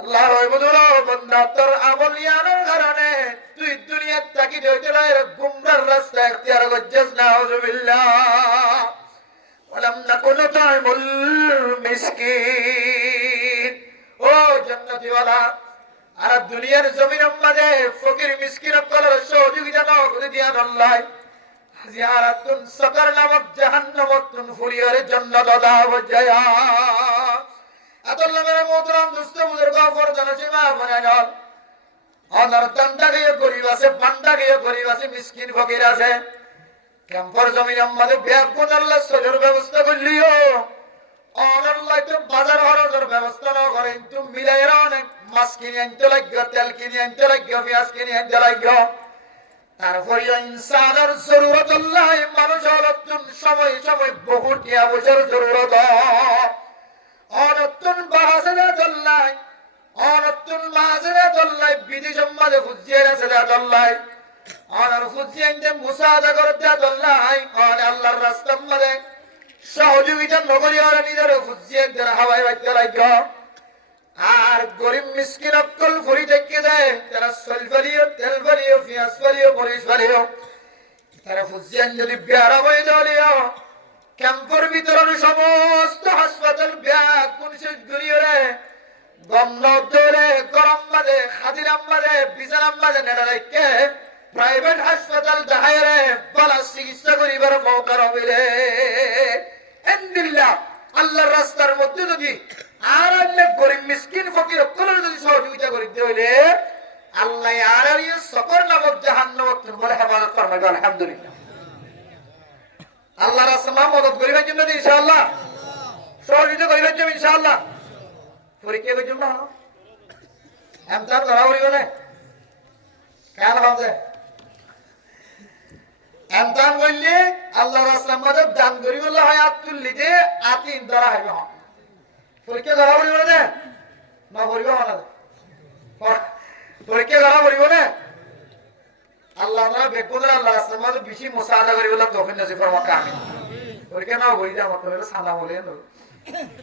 আল্লাহ ওই বদল বান্দা তোর আমল ইয়ানোর কারণে তুই দুনিয়ার তাকি হইতে রায় গুমরার রাস্তা ইখতিয়ার করছিস নাউযুবিল্লাহ ওয়ালাম নাকুন তাইমুল মিসকিন ও জান্নাতি ওয়ালা আর দুনিয়ার জমিনের মধ্যে ফকির মিসকিন কলার সহযোগিতা নাও করে দিয়ান আল্লাহ জিয়ারাতুন সাকার নামক জাহান্নামতুন ফুরিয়ারে জান্নাত আদা বজায়া আল্লাহ মেরে মোহতরম দোস্ত বুজুর্গ ফরজান সীমা বানাল অনার দান্ডা গিয়ে গরিব আছে বান্ডা গিয়ে গরিব আছে মিসকিন ফকির আছে ক্যাম্পর জমিনের মধ্যে ব্যাগুন আল্লাহ সজর ব্যবস্থা করলিও আল্লাহ তো বাজার খরচের ব্যবস্থা না করেন তুমি মিলাইরা অনেক মাছ কিনে আনতে লাগবে তেল কিনে আনতে লাগবে পেঁয়াজ কিনে আনতে লাগবে তারপরে ইনসানের জরুরত আল্লাহ মানুষের সময় সময় বহু টিয়া বছর জরুরত অনতুন বাহাসে চল্লাই অনতুন মাসে চল্লাই বিদেশের মাঝে খুঁজিয়ে আছে চল্লাই অনার খুঁজিয়ে মুসাদা করতে চল্লাই অন আল্লাহর রাস্তার মাঝে সহযোগিতা নগরী ওরা নিজের খুঁজিয়ে হাওয়াই বাড়তে লাগবে আর গরিব মিসকিন অক্কল ফুরি দেখে দেয় তারা সল ফেলিও তেল ফেলিও পেঁয়াজ ফেলিও মরিচ ফেলিও তারা খুঁজিয়ে যদি বেড়া বই দলিও ক্যাম্পের ভিতরের সমস্ত হাসপাতাল ব্যাগ কোন শেষ গড়িয়ে গম ধরে গরম মাঝে খাদিরাম মাঝে বিছানাম মাঝে নেড়া রেখে প্রাইভেট হাসপাতাল দেখায় রে বালা চিকিৎসা করিবার মৌকা রবিলে আলহামদুলিল্লাহ আল্লাহর রাস্তার মধ্যে যদি আর আল্লাহ গরিব মিসকিন ফকির সকলের যদি সহযোগিতা করিতে হইলে আল্লাহ আর সকর নামক জাহান্নাম বলে হেফাজত করবে আলহামদুলিল্লাহ আল্লাহ রাসূল মদদ করিবার জন্য ইনশাআল্লাহ সহযোগিতা করিবার জন্য ইনশাআল্লাহ পরীক্ষা করার জন্য এমতান ধরা পড়িব না কেন হবে এমতান বললে আল্লাহ রাসূল মদদ দান করিব হায়াত তুললিতে আতিন ধরা হইব পরীক্ষা ধরা পড়িব না না পড়িব না পরীক্ষা ধরা পড়িব না আল্লাহ আমরা বেকুদর আল্লাহ রাসূল মদদ বেশি মুসাআদা করিব তৌফিক নসিব ফরমাক আমিন পরীক্ষা না বলি যা মত হলো সাদা বলে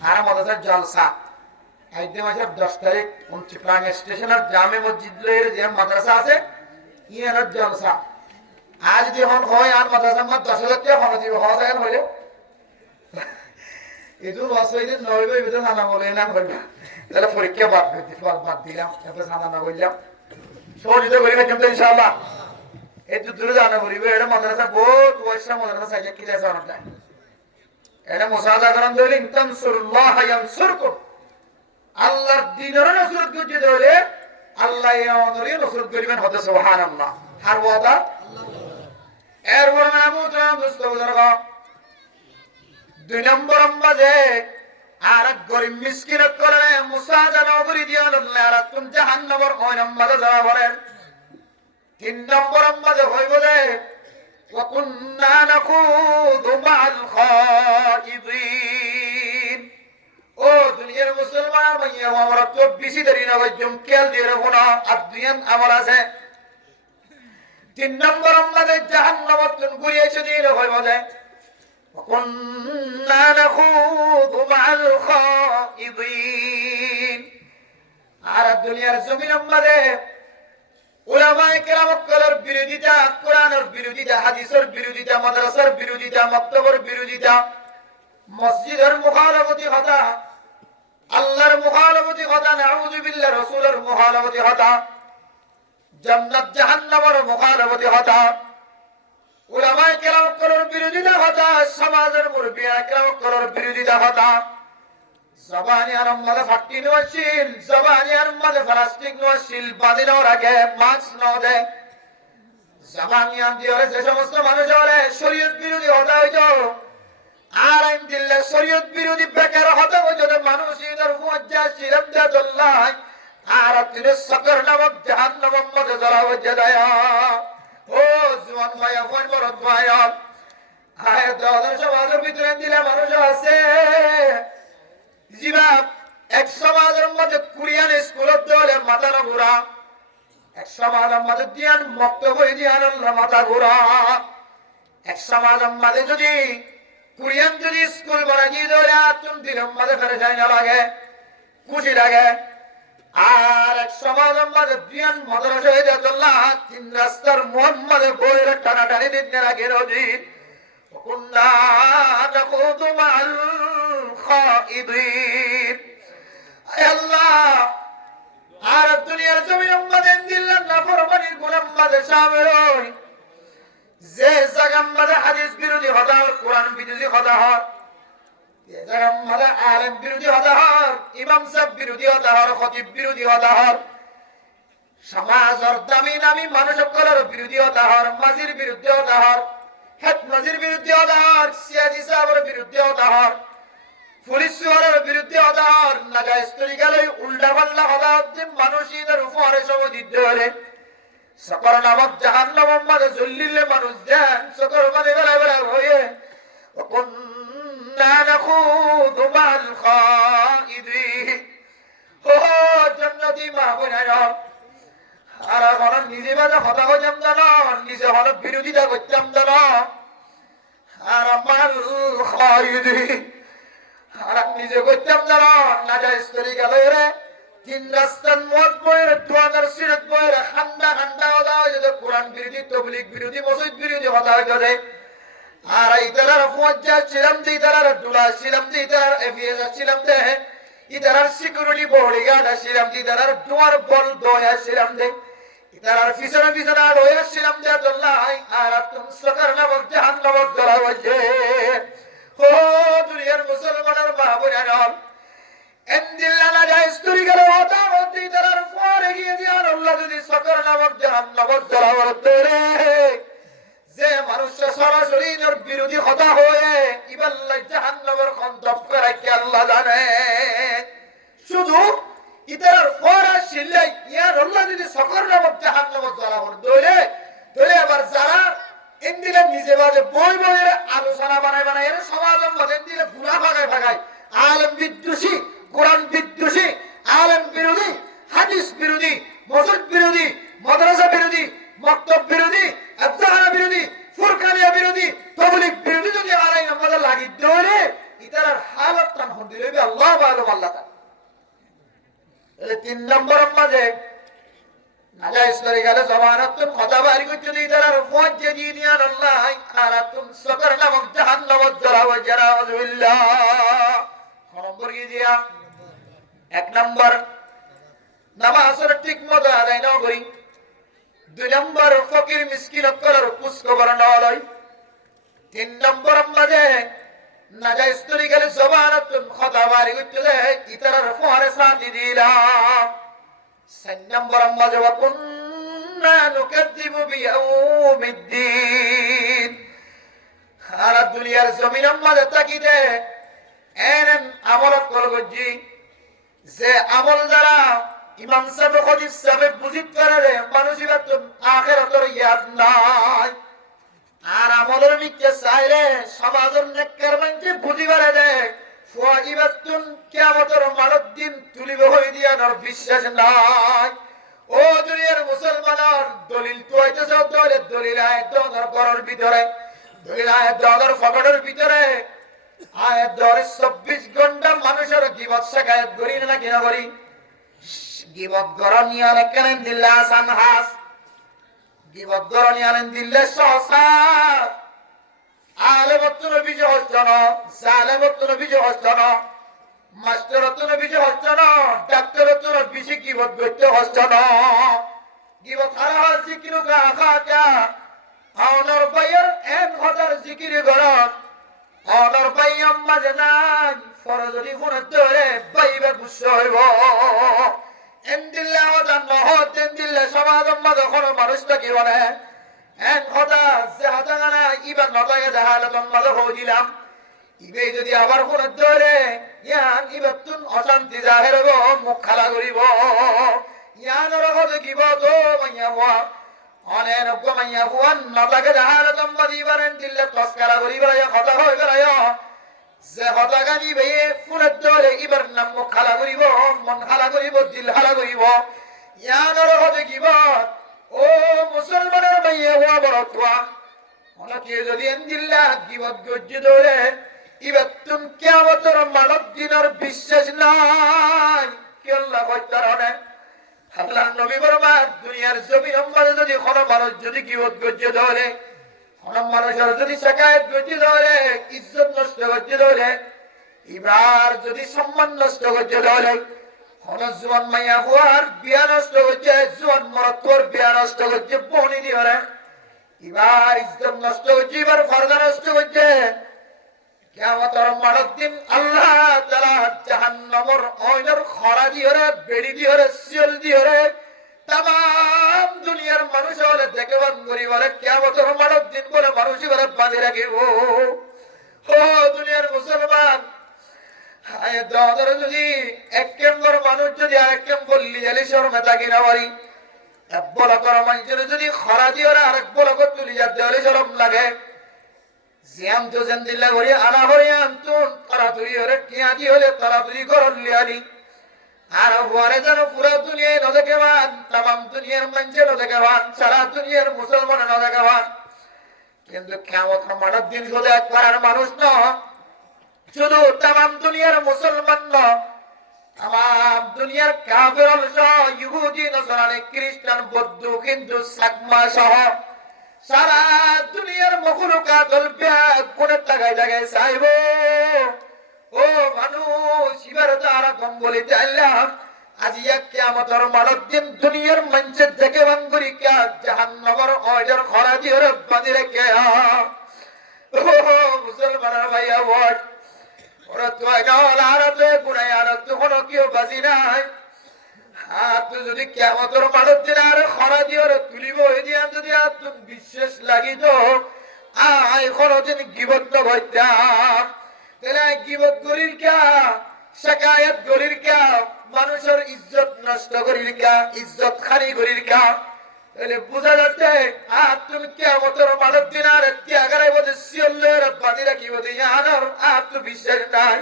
আর মাদ্রাসার জলসা আইতে মাসের 10 তারিখ 29 প্রাণ স্টেশনের জামে মসজিদের যে মাদ্রাসা আছে ইয়ার জলসা আজ যখন হয় আর মাদ্রাসার মধ্যে 10,000 টাকা খরচ দিব হওয়া যায় হইলে এদুর ওয়াসইদের নইবে ভিতরে সাদা বলে না করবে তাহলে পরীক্ষা বাদ দিলাম এত সাদা না বললাম সহযোগিতা করিবে কিন্তু ইনশাআল্লাহ এই দূরে জানা করিবে এটা মাদ্রাসা বহুত পয়সা মাদ্রাসা আছে কি আছে অনেকটা এটা মুসাদা করেন দিলে ইনতানসুরুল্লাহ ইয়ানসুরকুম আল্লাহর দ্বীনের নসরত করতে দিলে আল্লাহ ইয়ানরে নসরত করিবেন হতে সুবহানাল্লাহ আর ওয়াদা এর বর্ণনামুত মুস্তাফিজুর দুই নম্বর মাঝে আর গরিব মিসকিন করে মুসাদা নগরী দিয়া আল্লাহ রাতুন জাহান্নামের ওই নম্বরে যাওয়া বলেন তিন নম্বর মাঝে হইব যে وكنا نخوض مع الخائضين ও দুনিয়ার মুসলমান মাইয়া আমরা 24 দেরি না বজম কেল দিয়ে রাখো না আর দুইয়ান আমল আছে 3 নম্বর আমাদের জাহান্নামত ঘুরিয়েছে দিয়ে হইব যায় وكنا نخوض مع الخائضين আর দুনিয়ার জমিন আমাদের উলামায়ে কেরামকলের বিরোধিতা কোরআনের বিরোধিতা হাদিসের বিরোধিতা মাদ্রাসার বিরোধিতা মাক্তবের বিরোধিতা মসজিদের মুখালাফতি হতা আল্লাহর মুখালাফতি হতা নাউযু বিল্লাহ রাসূলের মুখালাফতি হতা জান্নাত জাহান্নামের মুখালাফতি হতা উলামায়ে কেরামকলের বিরোধিতা হতা সমাজের মুরব্বিয়া কেরামকলের বিরোধিতা হতা জবানি আর মধ্যে ফাটি নছিল জবানি আর মধ্যে প্লাস্টিক নছিল বাদিনোর আগে মাস্ক না দেয় জবানি আর দিয়ে যে সমস্ত মানুষ হলে শরীয়ত বিরোধী হতা হইতো আর আইন দিল্লে শরীয়ত বিরোধী বেকার হতা হইতো মানুষ ইনার মুআজ্জা শিরাম দাতুল্লাহ আর তিনি সকর নামক জাহান্নামের মধ্যে জড়া হয়ে যায় ও জওয়ান ভাইয়া ফোন বড় ভাইয়া আয় দাদা সমাজের ভিতরে দিলে মানুষ আছে জিবাব এক সমাজের মধ্যে কোরিয়ান স্কুলত দলে মাথা না ঘোরা এক সমাজের মধ্যে দিয়ান বক্তব্য দিয়ান মাথা ঘোরা এক সমাজের মধ্যে যদি কোরিয়ান যদি স্কুল বানাই দিয়ে দলে আতুন দিলের মধ্যে ফেরে যায় না লাগে খুশি লাগে আর এক সমাজের মধ্যে দিয়ান মাদ্রাসা হয়ে যাচ্ল্লাহ 3 রাস্তার মোহাম্মদে বইয়ের টানাটানি দিতে লাগে নদী কুন্না নাকুদু মাল খাইদিন আল্লাহ আর দুনিয়ার জমিন আমাদের দিল্লাহ নাফরমানির গোলাম মাঝে শামিল হই যে জায়গা আমাদের হাদিস বিরোধী হতা কোরআন বিরোধী হতা হয় যে জায়গা আমাদের আলেম বিরোধী হতা হয় ইমাম সাহেব বিরোধী হতা হয় খতিব বিরোধী হতা হয় সমাজের দামি দামি মানুষের বিরোধী হতা হয় মাজির বিরুদ্ধে হতা হয় হেড মাজির বিরুদ্ধে হতা হয় সিয়াদি সাহেবের বিরুদ্ধে হতা হয় পুলিশ সুয়ারের বিরুদ্ধে হতার নাজায়েজ তরিকায় উল্টা পাল্টা হতার মানুষের উপরে সব দিতে হলে সকর নামক জাহান্নামের মধ্যে জ্বলিলে মানুষ দেন সকর মানে বেলা বেলা হয়ে কুন্না নাখুদু মাল খাইদিন ও জান্নাতি মা বোনেরা আর এখন নিজে বাজে হতা হইতাম জানো নিজে হল বিরোধিতা করতাম জানো আর মাল খাইদিন আর নিজে করতাম জানো নাজায়েজ তরিকা লইরে 3 রাস্তার মত বইয়ের 2000 সিরাত বইয়ের খান্ডা খান্ডা হতা যদি কোরআন বিরোধী তবলিগ বিরোধী মসজিদ বিরোধী হতা হইতে আর এই তারার মুআজ্জা ছিলাম দি তারার দুলা ছিলাম দি তারার এফএস ছিলাম দে ইতারার সিকিউরিটি বডিগার্ড ছিলাম দি তারার দুয়ার বল দয়া ছিলাম দে ইতারার পিছনে পিছনে রয়ে ছিলাম দে আল্লাহ আর তুমি সকর নামক জাহান্নামত ধরা হইছে ও দুনিয়ার মুসলমানের মা বোনেরা এন্দিল্লা নাজায়েজ তরিকার হতা হতে তার পরে গিয়ে দিয়ার আল্লাহ যদি সকর নামক জাহান্নামত ধরা হতে যে মানুষ সরাসরি এর বিরোধী হতা হয়ে ইবাল্লাহ জাহান্নামের খন্দক করে কি আল্লাহ জানে শুধু ইতার পরে শিল্লাই ইয়ার আল্লাহ যদি সকর নামক জাহান্নামত ধরা হতে ধরে আবার যারা এন্দিলা নিজে বাজে বই বইয়ের আলোচনা বানায় বানায় এর সমাজের মধ্যে দিলে গুনাহ ভাগায় ভাগায় আলেম বিদ্বেষী কোরআন বিদ্বেষী আলেম বিরোধী হাদিস বিরোধী মসজিদ বিরোধী মাদ্রাসা বিরোধী মক্তব বিরোধী আযহারা বিরোধী ফুরকানিয়া বিরোধী তাবলীগ বিরোধী যদি আলাই আমাদের লাগি ধরে ইতার হালত টান হতে লইবে আল্লাহ ভালো আল্লাহ তা এই 3 নম্বরের মাঝে নাজায়েজ তরিকার জমানত কথা বাড়ি করতে দিই তার মুআজ্জা দিয়ে দিয়ান আল্লাহ আর তুমি সকর নামক জাহান্নামত জড়া হয়ে যারা আল্লাহ নম্বর কি দিয়া 1 নম্বর নামাজের ঠিক মতো আদায় না করি 2 নম্বর ফকির মিসকিন করার কুছ খবর না লই 3 নম্বর মাঝে নাজায়েজ তরিকার জমানত কথা বাড়ি করতে দেয় ইতার ফোয়ারে সাথী দিলাম 4 নম্বর মাঝে ওয়াকুন্না নুকাদ্দিবু বিয়াউমিদ্দিন আর দুনিয়ার জমিনের মাঝে তাকিদে এনন আমল করগজি যে আমল দ্বারা ইমাম সাহেব খতিব সাহেব বুঝিত করে মানুষের তো আখিরাতের ইয়াদ নাই আর আমলের নিকে চাইলে সমাজের নেককার মানকে বুঝিবারে দেয় ফাইবাতুন কিয়ামতের মানব দিন তুলিব হই দিয়া নর বিশ্বাস নাই। ও দুনিয়ার মুসলমানের দলিল তো হইতেছে দলিল আয়াত দর ঘরের ভিতরে, দলিল আয়াত দর ফকরের ভিতরে, আয়াত দর 24 ঘন্টা মানুষের গীবত শিকায়ত করি না কিনা করি। গীবত গরনিয়া কেন দিল্লা সানহাস, গীবত গরনিয়া দিল্লা সহসা আলেমত্তর বিজয় হচ্ছে না, জালেমত্তর বিজয় হচ্ছে না, মাস্টারত্তর বিজয় হচ্ছে না, ডাক্তারত্তর বেশি গীবত করতে হচ্ছে না। গীবত হারা হয় জিকির খাকা আওনার বাইয়ের এক হাজার জিকির গরত আওনার বাই আম্মা জানান ফরজরি ফোনের ধরে বাইবে গুচ্ছ হইব। এন্দিল্লা ওদান নহত এন্দিল্লা সমাজ আম্মা যখন মানুষটা কি বলে এক কথা যে হাতাগানা ইবার নটাকে দেখালে তোমার হইলাম ইবে যদি আবার ফোনের ধরে ইয়ান ইবার তুন অশান্তি জাহের মুখ খালা করিব। ইয়ান রকম কিব তো মাইয়া হওয়া অনেক মাইয়া হওয়ান নটাকে দেখালে তোমার ইবারেন দিল্লে তস্কারা করিব কথা হয়ে বেড়ায় যে হতাগা নিবে ফোনের ধরে ইবার নাম মুখ খালা করিব, মন খালা করিব, দিল খালা করিব। ইয়ান রকম কিব ও মুসলমানের মাইয়া হওয়া বড় তোয়া অনেকে যদি এন্দিল্লা গীবত গজ্জি ধরে ইবার তুমি কিয়ামতের মানব দিনের বিশ্বাস নাই কি আল্লাহ কইতার অনেক আল্লাহ নবী বর্মা দুনিয়ার জমিন আমাদের যদি কোনো মানুষ যদি গীবত গজ্জি ধরে, কোনো মানুষের যদি শিকায়ত গজ্জি ধরে, ইজ্জত নষ্ট গজ্জি ধরে, এবার যদি সম্মান নষ্ট গজ্জি ধরে, কোন জোয়ান মাইয়া হওয়ার বিয়া নষ্ট করছে, জোয়ান মরতর বিয়া নষ্ট করছে, বনি দিয়ে এবার ইজ্জত নষ্ট করছে, এবার ফরজা নষ্ট করছে। কিয়ামতের মানব দিন আল্লাহ তাআলা জাহান্নামের আগুনের খরা দিয়ে বেড়ি দিয়ে শিল দিয়ে তাম দুনিয়ার মানুষ হলে দেখে বান করি বলে কিয়ামতের মানব দিন বলে মানুষই বলে বাঁধে রাখিব। ও দুনিয়ার মুসলমান যদি এক কেম্বর মানুষ যদি আরেক কেম বললি জালি শর্মে থাকি না পারি এক বলকর মানুষের যদি খরা দিয়ে আরেক বলকর তুলি যাতে হলে শরম লাগে। জিয়াম তো যেন দিল্লা করি আনা হরে আনতুন তাড়াতাড়ি হরে টিয়া দি হলে তাড়াতাড়ি করল লিয়ালি আর পরে যেন পুরা দুনিয়ায় ন দেখে বান তাম দুনিয়ার মানুষের ন দেখে বান সারা দুনিয়ার মুসলমান ন দেখে বান। কিন্তু কিয়ামত মানব দিন শুধু একবার মানুষ ন, শুধু তাম দুনিয়ার মুসলমান ন, তাম দুনিয়ার কাফের সহ ইহুদি নসরানি খ্রিস্টান বৌদ্ধ হিন্দু সাকমা সহ সারা দুনিয়ার মখলুকাত কোনে টাকায় টাকায় চাইব। ও মানুষ এবার তারা কম বলিতে আল্লাহ আজি কিয়ামতের মানব দিন দুনিয়ার মানুষের দেখে বাঙ্গুরি কে জাহান্নামের অর্ডার খরা দিয়ে বাঁধি রেখে মুসলমানের ভাইয়া বল ওরা তো আর তো গুনায় আর তো কোনো কেউ বাজি নাই। তুই যদি কিয়ামতের মানব দিন আর খরা দিয়ে তুলিব যদি আর তুমি বিশ্বাস লাগিত আয় কোনদিন গীবত হইতাম তাহলে গীবত করির কে শিকায়ত করির কে মানুষের ইজ্জত নষ্ট করির কে ইজ্জত খানি করির কে তাহলে বুঝা যাচ্ছে আর তুমি কিয়ামতের মানব দিন আর ত্যাগারে বোধ শিয়লের বাঁধি রাখিব জানার আর তো বিশ্বাস নাই।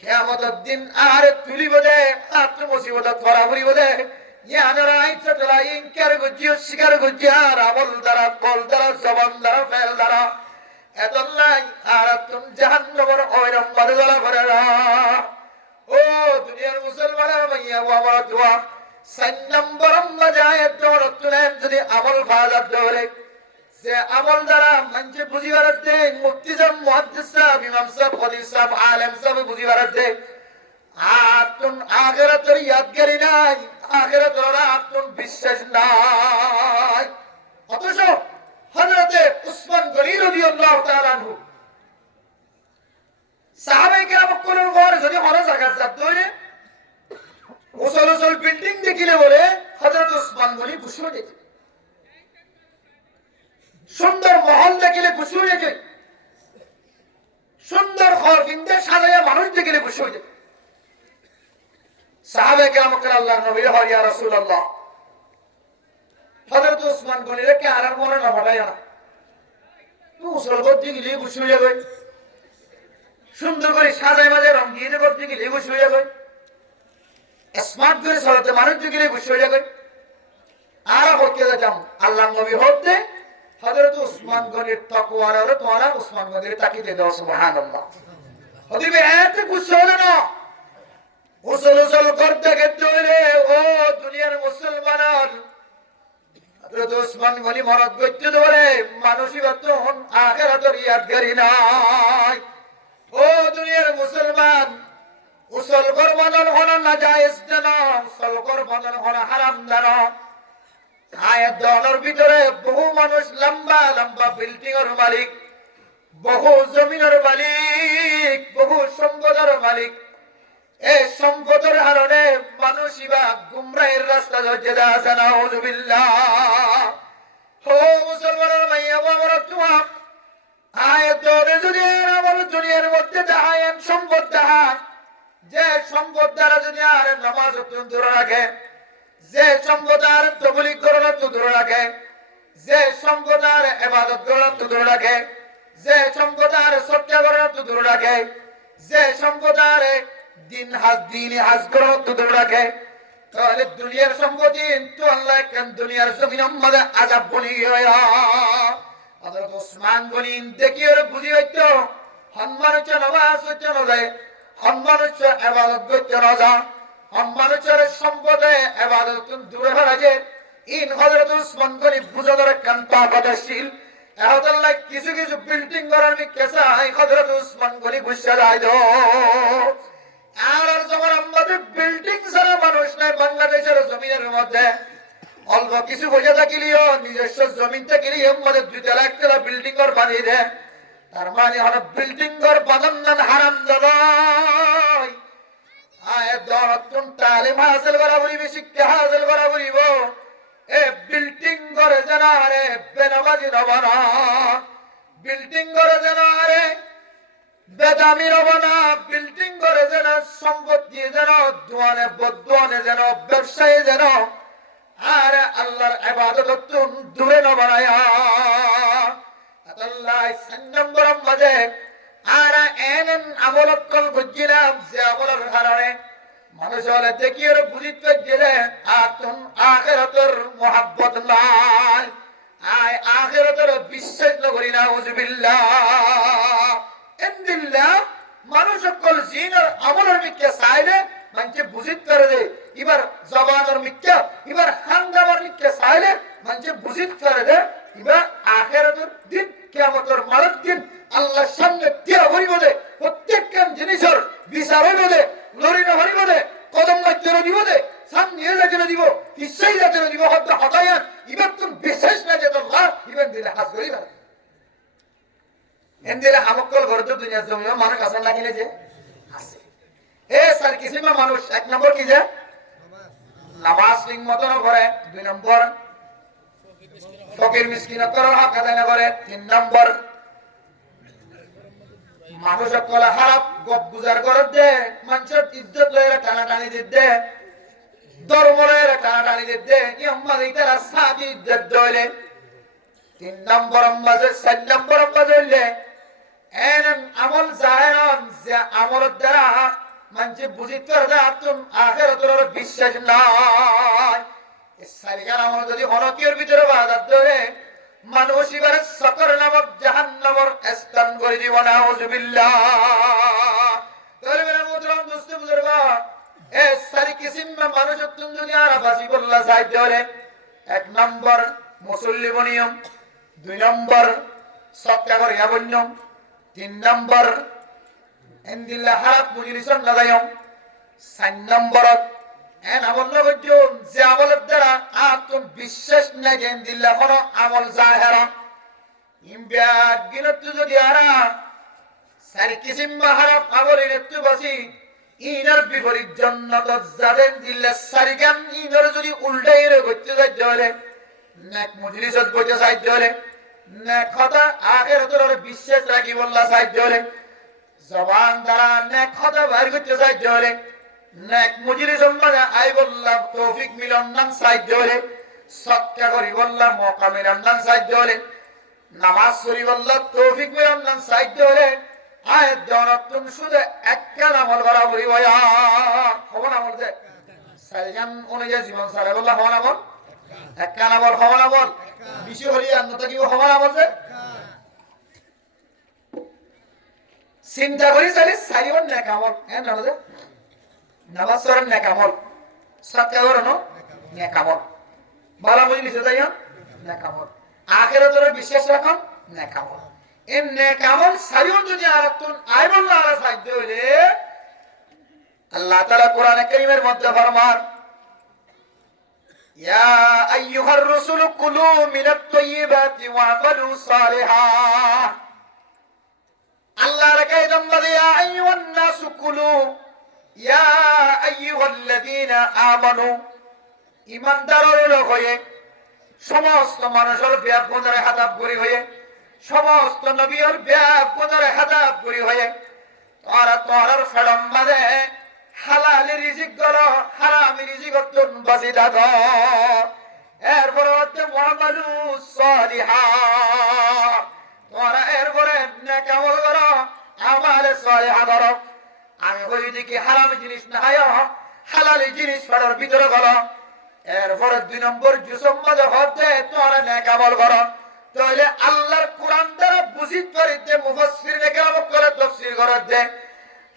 কিয়ামতের দিন আর তুলিব দে আর তো মুসিবত ধরা পড়িব দে ইয়ানারা ইচ্ছা তোলা ইনকার গুজিও শিকার গুজিয়ার আমল দ্বারা কল দ্বারা জবান দ্বারা ফেল দ্বারা এতলাই আর তুমি জাহান্নামের ওইরকম বাধা গলা করে না। ও দুনিয়ার মুসলমানের মাইয়া বাবা দোয়া 4 নম্বর মজায়েত দৌলতুলেন যদি আমল ফাজাত দৌলে যে আমল দ্বারা মানুষ বুঝিবার দে মুফতি সাহেব মুহাদ্দিস সাহেব ইমাম সাহেব খতিব সাহেব আলেম সাহেব বুঝিবার দে আতুন আখিরাতের ইয়াদগারি নাই, আখিরাতের আতুন বিশ্বাস নাই। অথচ হযরতে উসমান গনি রাদিয়াল্লাহু তাআলা আনহু সাহাবায়ে কেরাম কোনের ঘরে যদি হরে জায়গা জাত ধরে ওসল বিল্ডিং দেখিলে বলে হযরত উসমান গনি খুশি হয়ে যেত, সুন্দর মহল দেখিলে খুশি হয়ে যেত, সুন্দর ঘর কিনতে সাজাইয়া মানুষ দেখিলে খুশি হয়ে যেত। সাহাবায়ে কেরাম আল্লাহর নবী হয় ইয়া রাসূলুল্লাহ হযরত উসমান গনিরে কে আর মনে না হটায় না উসল করতে গেলে খুশি হয়ে যাবে, সুন্দর করে সাজায় মাঝে রং দিয়ে করতে গেলে খুশি হয়ে যাবে, স্মার্ট করে চলাতে মানুষ গেলে খুশি হয়ে যাবে। আর করতে যেতাম আল্লাহ নবী হতে হযরত উসমান গনির তাকওয়ার আর তোরা উসমান গনির তাকিয়ে দাও সুবহানাল্লাহ। হদিবে এত খুশি হলো না, উসল করতে গেলে ও দুনিয়ার মুসলমান হযরত উসমান গনি মরদ গইতে ধরে মানুষই বর্তমান আখিরাতের ইয়াদগারি নাই। ও দুনিয়ার মুসলমান, উসল করবানোর হলো না জায়েজ জানো, উসল করবানোর হলো হারাম জানো। আয়াত দলের ভিতরে বহু মানুষ লম্বা লম্বা বিল্ডিং এর মালিক, বহু জমিনের মালিক, বহু সম্পদের মালিক। এই সম্পদের কারণে মানুষই বা গুমরাহের রাস্তা ধরে আছে না। নাউযুবিল্লাহ। ও মুসলমানের মাইয়া বাবারা, তোমার আয়াত দলে যদি আমার দুনিয়ার মধ্যে দেখায় সম্পদ দেখায়, যে সম্পদ দ্বারা যদি আর নামাজ দূরে রাখে, যে সম্পদ আর তবলিগ করার দূরে রাখে, যে সম্পদ আর ইবাদত করার দূরে রাখে, যে সম্পদ আর সত্যা করার দূরে রাখে, যে সম্পদ আর দিন হাজ করার দূরে রাখে, তাহলে দুনিয়ার সম্পত্তি তো আল্লাহ কেন দুনিয়ার জমিনের মধ্যে আযাব বনিয়ে হযরত ওসমান গনি দেখিয়ে বুঝি হইতো সম্মান হচ্ছে নামাজ হচ্ছে না, সম্মান হচ্ছে ইবাদত করতে রাজা, সম্মান হচ্ছে সম্পদে ইবাদত দূরে হয়ে ইন হযরত ওসমান গনি বুঝানোর কান্তা পদশীল এখন আল্লাহ কিছু কিছু বিল্ডিং করার কেসা হযরত ওসমান গনি বুঝতে যায় দো। আর যখন আমাদের বিল্ডিং ছাড়া মানুষ নাই বাংলাদেশের জমিনের মধ্যে, অল্প কিছু বোঝা থাকিলেও নিজস্ব জমিন থাকিলেও আমাদের 2 তলা 1 তলা বিল্ডিং ঘর বানিয়ে দেয়। তার মানে হলো বিল্ডিং ঘর বানান হারাম নয়। আয়াত দরতুন তালিম হাসিল করা বলিবে, শিক্ষা হাসিল করা বলিব। এ বিল্ডিং ঘরে যেন আরে বেনামাজি নবনা, বিল্ডিং ঘরে যেন আরে বেদামি নবনা, বিল্ডিং ঘরে যেন সম্পত্তি যেন দোয়ানে বদোয়ানে যেন ব্যবসায়ী যেন আর আল্লাহর ইবাদত দূরে ন বানায়া। আল্লাহ 3 নম্বর মাঝে আর এনন আমলকল বুঝিলাম যে আমলের কারণে মানুষ হলে দেখিয়ে বুঝিতে গেলে আতুন আখিরাতের মুহাব্বত নাই, আয় আখিরাতের বিশ্বাস নকরি না। নাউযুবিল্লাহ। ইনদিল্লাহ মানুষ সকল জিনের আমলের মিথ্যা চাইলে মানুষ বুঝিত করে দে, এবার জবানের মিথ্যা, এবার হাঙ্গামার মিথ্যা চাইলে মানুষ বুঝিত করে দে, এবার আখিরাতের দিন কিয়ামতের মারের দিন আল্লাহর সামনে তিয়া হইব দে, প্রত্যেকটা জিনিসের বিচার হইব দে, লড়ি না হইব দে, কদম মাইতে দিব দে, সামনে যাতে দিব, ইচ্ছাই যাতে দিব, হদ্দ হতায়ান এবার তুমি বিশ্বাস না যে আল্লাহ ইবেন দিলে হাজ করি না। এন্দিলে আমকল ঘর তো দুনিয়া জমি মানুষ আসন লাগিলে যে আছে। এ স্যার কিসিমা মানুষ 1 নম্বর কি যে নামাজ ঠিক মতন করে, 2 নম্বর ফকির মিসকিনতর হক আদায় না করে, 3 নম্বর মানুষ সকল খারাপ গপ গুজার করে দে, মানুষের ইজ্জত লয়ে টানাটানি দিতে, ধর্ম লয়ে টানাটানি দিতে, ইম্মা দিতারা সাদি ইজ্জত দইলে। 3 নম্বর মাঝে 4 নম্বর মাঝে এনন আমল জাহেরান যে আমলের দ্বারা মানুষ বুঝিত করে আতুন আখিরাতের বিশ্বাস নাই। এই সারিকার আমল যদি হনকের ভিতরে বাজার ধরে মানুষ এবারে সকর নামক জাহান্নামের স্থান করে দিব। নাউযুবিল্লাহ। তাহলে মেরা মুহতারাম দোস্ত বুজুর্গ, এই সারি কিসিম মানুষ যদি আর বাসি বললা চাই ধরে 1 নম্বর মুসল্লি বনিয়ম, 2 নম্বর সৎকা করিয়া বন্যম, 3 নম্বর এন্দিল্লা হারাত মুজলিসন লাগায়ম, 4 নম্বর এন আমল নবজন যে আমলের দ্বারা আতুন বিশ্বাস নাই যে এন্দিল্লা কোন আমল জাহেরা ইমবিয়াত গিনত যদি আরা সারি কিসিম হারাত আমলের একটু বাসি ইনার বিপরীত জান্নাত যাবেন দিল্লা সারিগাম ইনার যদি উল্টাই রে করতে যাই জলে নেক মুজলিসত বইতে যাই জলে নেক কথা আখিরাতের বিশ্বাস রাখি বললা যাই জলে জবান দ্বারা নেক কথা বাইর করতে যাই জলে নেক মুজলিসত মানে আই বললাম তৌফিক মিলন নাম যাই জলে সৎকা করি বললাম মওকা মিলন নাম যাই জলে নামাজ পড়ি বললা তৌফিক মেরান্নান সাইড হলে আয়াত জনতুন শুধু একখান আমল করা বলি বয়া হবন আমল যে সাইজান অনুযায়ী জীবন সারে বললা হবন আমল একখান আমল হবন আমল বেশি হলি আন্নতা কি হবন আমল যে চিন্তা করি চালি সাইয়ন নেক আমল হ্যাঁ না যে নামাজ পড়েন নেক আমল সাতকা করো নেক আমল বালা বুঝলি সেটাই নেক আমল আখিরাতের বিশ্বাস রাখুন নেক আমল এই নেক আমল সাইয়ন যদি আরাতুন আইবুল্লাহ আলা সাইদ হইলে আল্লাহ তাআলা কোরআনে কারীমের মধ্যে ফরমান ইয়া আইয়ুহার রাসূল কুলু মিনাত তাইয়্যিবাতি ওয়া'মালু সালিহা আল্লাহর কায়দাম বাদে ইয়া আইয়ুহান নাসু কুলু ইয়া আইয়ুহাল্লাযীনা আমানু ঈমানদারের লোক হয়ে সমস্ত মানুষের ব্যাপ বন্ধরে হাতাব করি হয়ে সমস্ত নবীর ব্যাপ বন্ধরে হাতাব করি হয়ে তোর ফেরম বাদে হালাল রিজিক গলো হারাম রিজিক তুন বাসি দাগ এরপরে হচ্ছে মুআমালু সালিহা তোরা এরপরে নেক আমল করো আমাল সালিহা করো আমি কই দিকে হারাম জিনিস না হয় হালাল জিনিস ফেরার ভিতরে গলো এরপরে 2 নম্বর জুসম মধ্যে হতে তোরা নেক আমল করো তাহলে আল্লাহর কোরআন দ্বারা বুঝিত করে যে মুফাসসিরনে কেরাম করে তাফসীর করে যে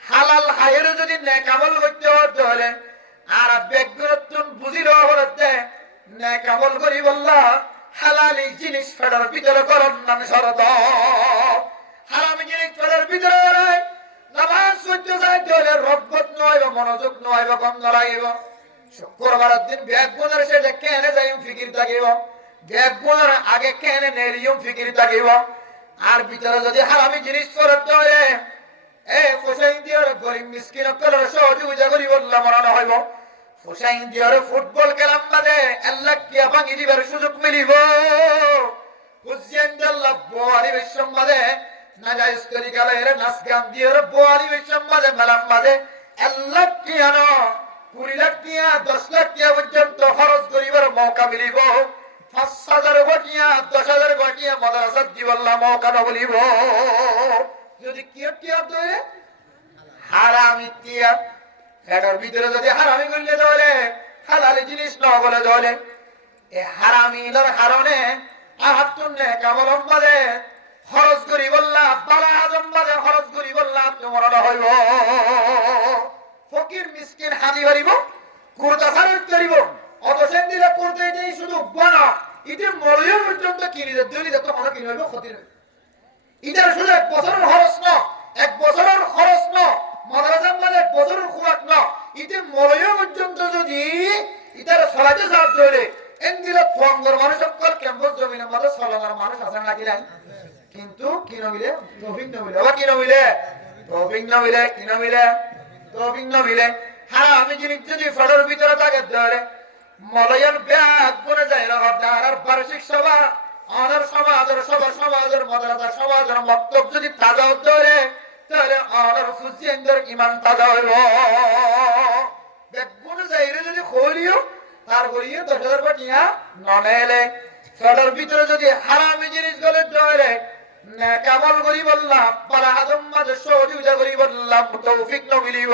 হালাল হায়ের যদি নেক আমল করতে হলে আর বেগুরতুন বুঝির হতে নেক আমল করি বললা হালালি জিনিস ফেরার ভিতরে করন নাম শরত হারাম জিনিস ফেরার ভিতরে নামাজ পড়তে যায় তাহলে রব্বত নয় বা মনোযোগ নয় বা গন্ধ লাগিব শুক্রবারের দিন ব্যাগ গুণের সেটা কেনে যাইম ফিকির থাকিব ব্যাগ গুণের আগে কেনে নেলিয়ম ফিকির থাকিব আর ভিতরে যদি হারামি জিনিস করতে হয় এ ফসাইন দিয়ার গরিব মিসকিন কলর সহযোগিতা করি বললাম মনে হইব ফসাইন দিয়ার ফুটবল খেলাম বাদে আল্লাহ কি ভাঙি দিবার সুযোগ মিলিব হুসেন আল্লাহ বোয়ারি বিশ্বম বাদে না যাইস তরিকা এর নাচ গান দিয়ার বোয়ারি বিশ্বম বাদে মেলাম বাদে আল্লাহ কি আনো 20 লাখ টিয়া 10 লাখ টিয়া পর্যন্ত খরচ করিবার মৌকা মিলিব 5,000 গটিয়া 10,000 গটিয়া মাদ্রাসাত দিবাল্লাহ মৌকা না বলিব যদি কিয়া দয়ে হারামি টিয়া এটার ভিতরে যদি হারামি করলে তাহলে হালাল জিনিস না বলে তাহলে এ হারামির কারণে আহাতুন নেক আমল বাদে খরচ করি বললা বালা আজম বাদে খরচ করি বললা তোমার হইব ফকির মিসকিন হানি হরিব কুরতা সারত করিব অতসেন দিলে করতে এটাই শুধু বনা ইতে মরিয়া পর্যন্ত কিনি দিলি যত মনে কিনি হইব ক্ষতি হইব ইটার শুধু 1 বছরের খরচ ন 1 বছরের খরচ ন মাদ্রাসার মানে বছরের খরচ ন ইতে মরিয়া পর্যন্ত যদি ইটার ছলাতে সাহায্য হইলে এন্দিলা ফঙ্গর মানুষ সকল ক্যাম্পাস জমিনের মধ্যে ছলানোর মানুষ আছেন নাকি নাই কিন্তু কি নমিলে তৌফিক নমিলে আবার কি নমিলে তৌফিক নমিলে কি নমিলে তৌফিক নমিলে হ্যাঁ আমি জিনিস যদি ফটোর ভিতরে থাকে ধরে মলয়ান ব্যাগ বনে যায় না আর বার্ষিক সভা অনার সমাজের মাদ্রাসা সমাজের বক্তব্য যদি তাজা ধরে তাহলে অনার ফুজিয়েন্দ্র ইমান তাজা হইব ব্যাগ বনে যায় যদি খলিও তারপরে 10,000 টাকা ননেলে ফটোর ভিতরে যদি হারামি জিনিস গলে ধরে নেক আমল করি বললাম পারা আদম মাঝে সহযোগিতা করি বললাম তৌফিক ন মিলিব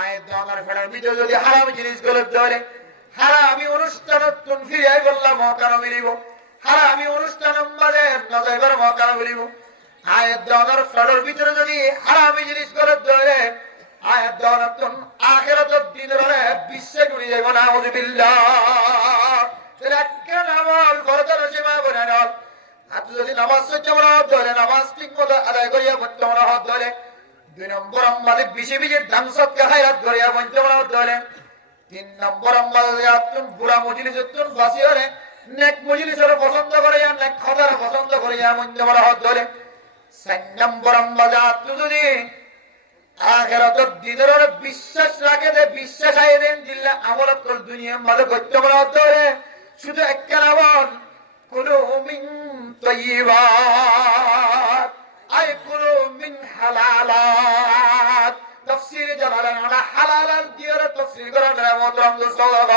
আয় দানার ফেরার ভিতরে যদি হারামি জিনিস গলে ধরে হারামি অনুষ্ঠান তুন ফিরিয়াই বললাম মৌকা মিলিব হারামি অনুষ্ঠান মাঝে নজাইবার মৌকা মিলিব আয় দানার ফেরার ভিতরে যদি হারামি জিনিস গলে ধরে আয় দানার তুন আখিরাতের দিনের বিশ্বে ঘুরে যাইব না আউযুবিল্লাহ তাহলে কেন আমল করতে রসিমা বলেন আপনি যদি নামাজ পড়তে মনে ধরে নামাজ ঠিক মতো আদায় করিয়া পড়তে মনে ধরে 2 নম্বর আমাদের বেশি বেশি দান সৎকা খায়রাত করিয়া পড়তে মনে ধরে 3 নম্বর আমাদের আপনি বুড়া মজলিসের বাসি হরে নেক মজলিসের পছন্দ করিয়া নেক খাবার পছন্দ করিয়া পড়তে মনে ধরে 4 নম্বর আমাদের আপনি যদি আখিরাতের দিনের বিশ্বাস রাখে যে বিশ্বাস আইয়ে দেন দিল্লা আমল কর দুনিয়া মালে করতে মনে ধরে শুধু একটা আমল কুলু মিন طيبات أي كلوا من حلالات تفسير جلالان على حلالات ديارة تفسير قرآن محترم دوستان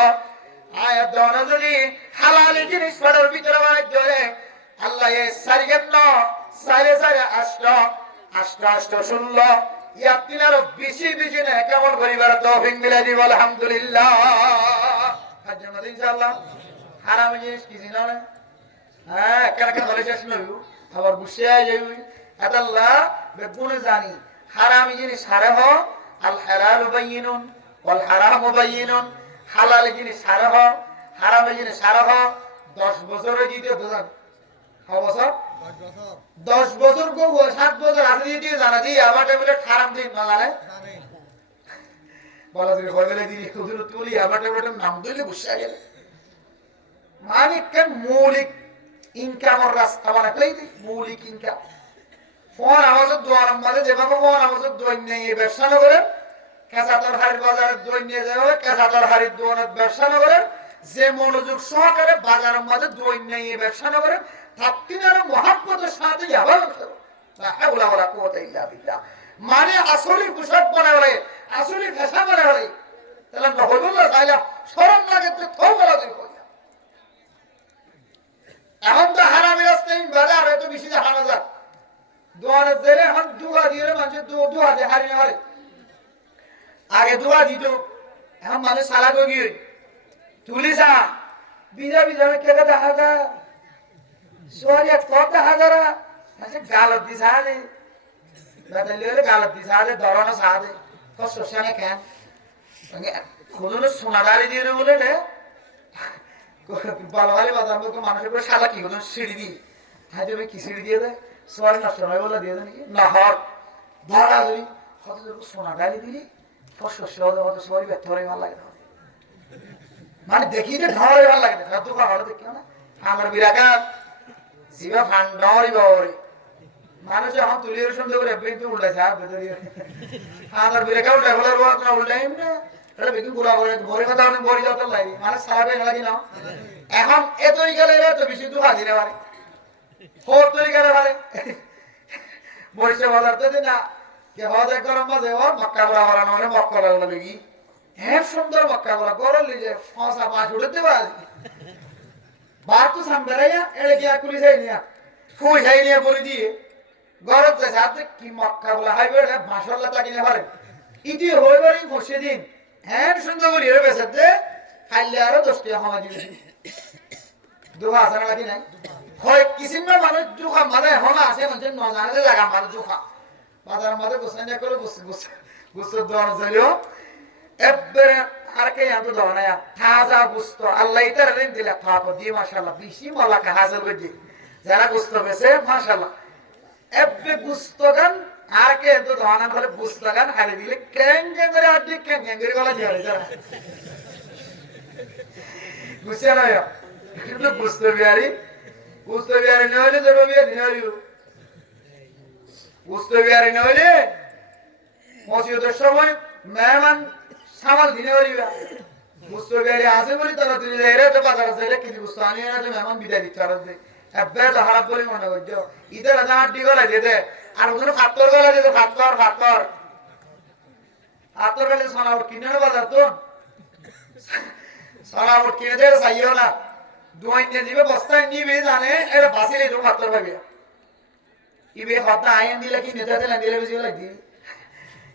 آيات دوانا যদি হালাল জিনিস ফেরার ভিতরে বানাই ধরে আল্লাহ এই সারিগেন ন সারে সারে আষ্ট আষ্ট আষ্ট 16 ইয়াতিন আরো বেশি বেশি না কেমন করিবার তৌফিক মিলাই দিব আলহামদুলিল্লাহ হাজ্জে মদিন ইনশাআল্লাহ হারাম জিনিস কি জিনা না হ্যাঁ কেন কেন বলে শেষ নইও আবার বুঝিয়া যাইবি আল্লাহ বেগুনে জানি হারাম জিনিস হারে হ আল হালাল বাইয়িনুন ওয়াল হারাম বাইয়িনুন হালাল জিনিস হারে হ হারাম জিনিস হারে হ 10 বছরে দিতে দোজান কয় বছর 10 বছর কো 7 বছর আছে দিতে জানা দি আমার টেবিলে হারাম দিন না জানে বলা দিলে কয় গেলে দিদি হুজুর তুলি আমার টেবিলের নাম দিলে বুঝা গেল মানে কেন মৌলিক ইনকামের রাস্তা মানে কই দি মৌলিক ইনকাম ফোন আমাদের দোয়ার মধ্যে যেভাবে ফোন আমাদের দৈন নিয়ে ব্যবসা না করে কেঁচাতর হাড়ির বাজারে দৈন নিয়ে যাবে কেঁচাতর হাড়ির দোয়ানের ব্যবসা না করে যে মনোযোগ সহকারে বাজারের মধ্যে দৈন নিয়ে ব্যবসা না করে তাপ্তিনার মহাব্বতের সাথে আবার মানে আসলে পোশাক পরে হলে আসলে ফেসা পরে হলে তাহলে নহবুল্লাহ তাইলা শরম লাগে তো থৌ বলা তুই এখন তো হারামি রাস্তায় বাজার হয়তো বেশি হারানো যায় দোয়ারে জেলে এখন দুয়া দিয়ে মানুষের দুয়া দিয়ে হারিয়ে হারে আগে দুয়া দিত এখন মানুষ সালা গিয়ে তুলিসা বিজা বিজা কেটে দেখা যায় সোয়ারিয়া কত দেখা যারা গালত দি সাহায্যে বেতালিয়ে গালত দি সাহায্যে ধরানো সাহায্যে কষ্ট সেনে কেন কোনো সোনাদারি দিয়ে বলে রে বালবালি বাজার মধ্যে মানুষের করে সাদা কি কোনো সিঁড়ি দিয়ে হ্যাঁ তুমি কি সিঁড়ি দিয়ে দেয় সোয়ারি নষ্ট নয় বলে দিয়ে দেয় নাকি না হর ধরা ধরি কত সোনা ডালি দিলি শস্য হত সোয়ারি ব্যর্থ হয়ে ভালো লাগে মানে দেখি যে ঢরে ভালো লাগে না দোকান হলে দেখি না আমার বিরাকা জিবা ফান্ডরি বাবরে মানুষ এখন তুলিয়ে সুন্দর করে বেঁধে উল্টাছে আর ভেতরে আমার বিরাকা উল্টা হলে না উল্টাই না এটা বেশি গুলা করে ভরে কথা অনেক বড়ি যাওয়ার লাগে মানে সারাবে লাগে না এখন এ তরিকালে তো বেশি দু হাজিরে পারে ফোর তরিকালে পারে বরিশা বাজার তো না কে হজ এক গরম মাঝে ওর মক্কা বলা বানানো মানে মক্কা বলা বেগি হ্যাঁ সুন্দর মক্কা বলা গরম লিজে ফসা পাঁচ উঠতে পারে বাত তো সামনে রাইয়া এড়ে গিয়া কুলি যাই নিয়া ফুল যাই নিয়া বলে দিয়ে গরম যে সাথে কি মক্কা বলা হাইবে মাশাআল্লাহ তা কিনে পারে ইতি হইবারই বসে দিন হ্যাঁ সুন্দর করে এর বেসাতে খাইলে আরো 10 টাকা হামা দিবে দুহা আছে নাকি নাই হয় কিসিম না মানুষ দুহা মানে হনা আছে মানে ন জানে লাগা মানে দুহা বাজার মধ্যে গোসাইনা করে গুস্ত দোয়ার জলিও এবারে আর কে আতো দোনা তাজা গুস্ত আল্লাহ ইতার রিন দিলা খাওয়া দিয়ে মাশাআল্লাহ বেশি মালাকা হাজার করে যারা গুস্ত বেছে মাশাআল্লাহ এবে গুস্ত গান আর কে তো দোনা করে গুস্ত গান হারে দিলে কেন করে আদি কেন করে গলা যায় যারা গুছিয়া না কিন্তু গুস্ত বিহারি নইলে তো বিহারি নইলে গুস্ত বিহারি নইলে মসজিদের সময় মেহমান সামাল দিনে পারিবা গুস্ত বিহারি আছে বলি তারা তুই যাইরে তো বাজার যাইরে কি গুস্ত আনি না তো মেহমান বিদায় দিতে আর এবে তো হারাপ বলি মনে করছো ইদের রাজা আড্ডি গলা দিতে আর ওখানে ফাত্তর গলা দিতে ফাত্তর গেলে সোনা উঠ কিনে বাজার তো সোনা উঠ কিনে দেয় চাইও না দুয়াই নিয়ে যাবে বস্তায় নিবে জানে এটা বাসিলে তো ফাত্তর পাবে ইবে হতা আইন দিলে কি নেতা দিলে দিলে বেশি লাগি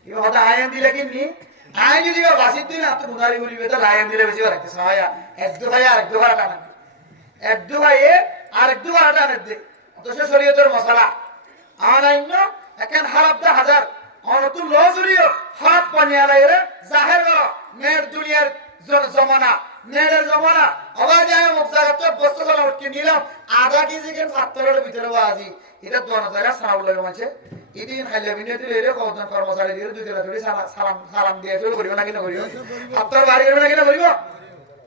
ইবে হতা আইন দিলে কি নি আইন যদি বাসি তুই না তো গুনারি করিবে তো আইন দিলে বেশি লাগতে সহায়া এক দু ভাই আর এক দু ভাড়া টানা এক দু ভাই আর এক দু ভাড়া টানা দে তো সে শরীয়তের মশলা আর আইন না এখন হারাপ দা হাজার অনতুল লজরিও হারাপ পানিয়া লাইরে জাহের গলো মের দুনিয়ার জমানা নেড়ের জমানা আবার যায় মুখ জায়গাতে বস্তু গলা উঠকে নিলাম আধা কেজি কেন ফাত্তরের ভিতরে বাজি এটা দোনো জায়গা সারাব লাগে মাঝে এদিন খাইলে বিনে দিলে এর কতজন কর্মচারী দিয়ে দুই দিন ধরে সালাম দিয়ে শুরু করিব নাকি না করিব ফাত্তর বাড়ি করবে নাকি না করিব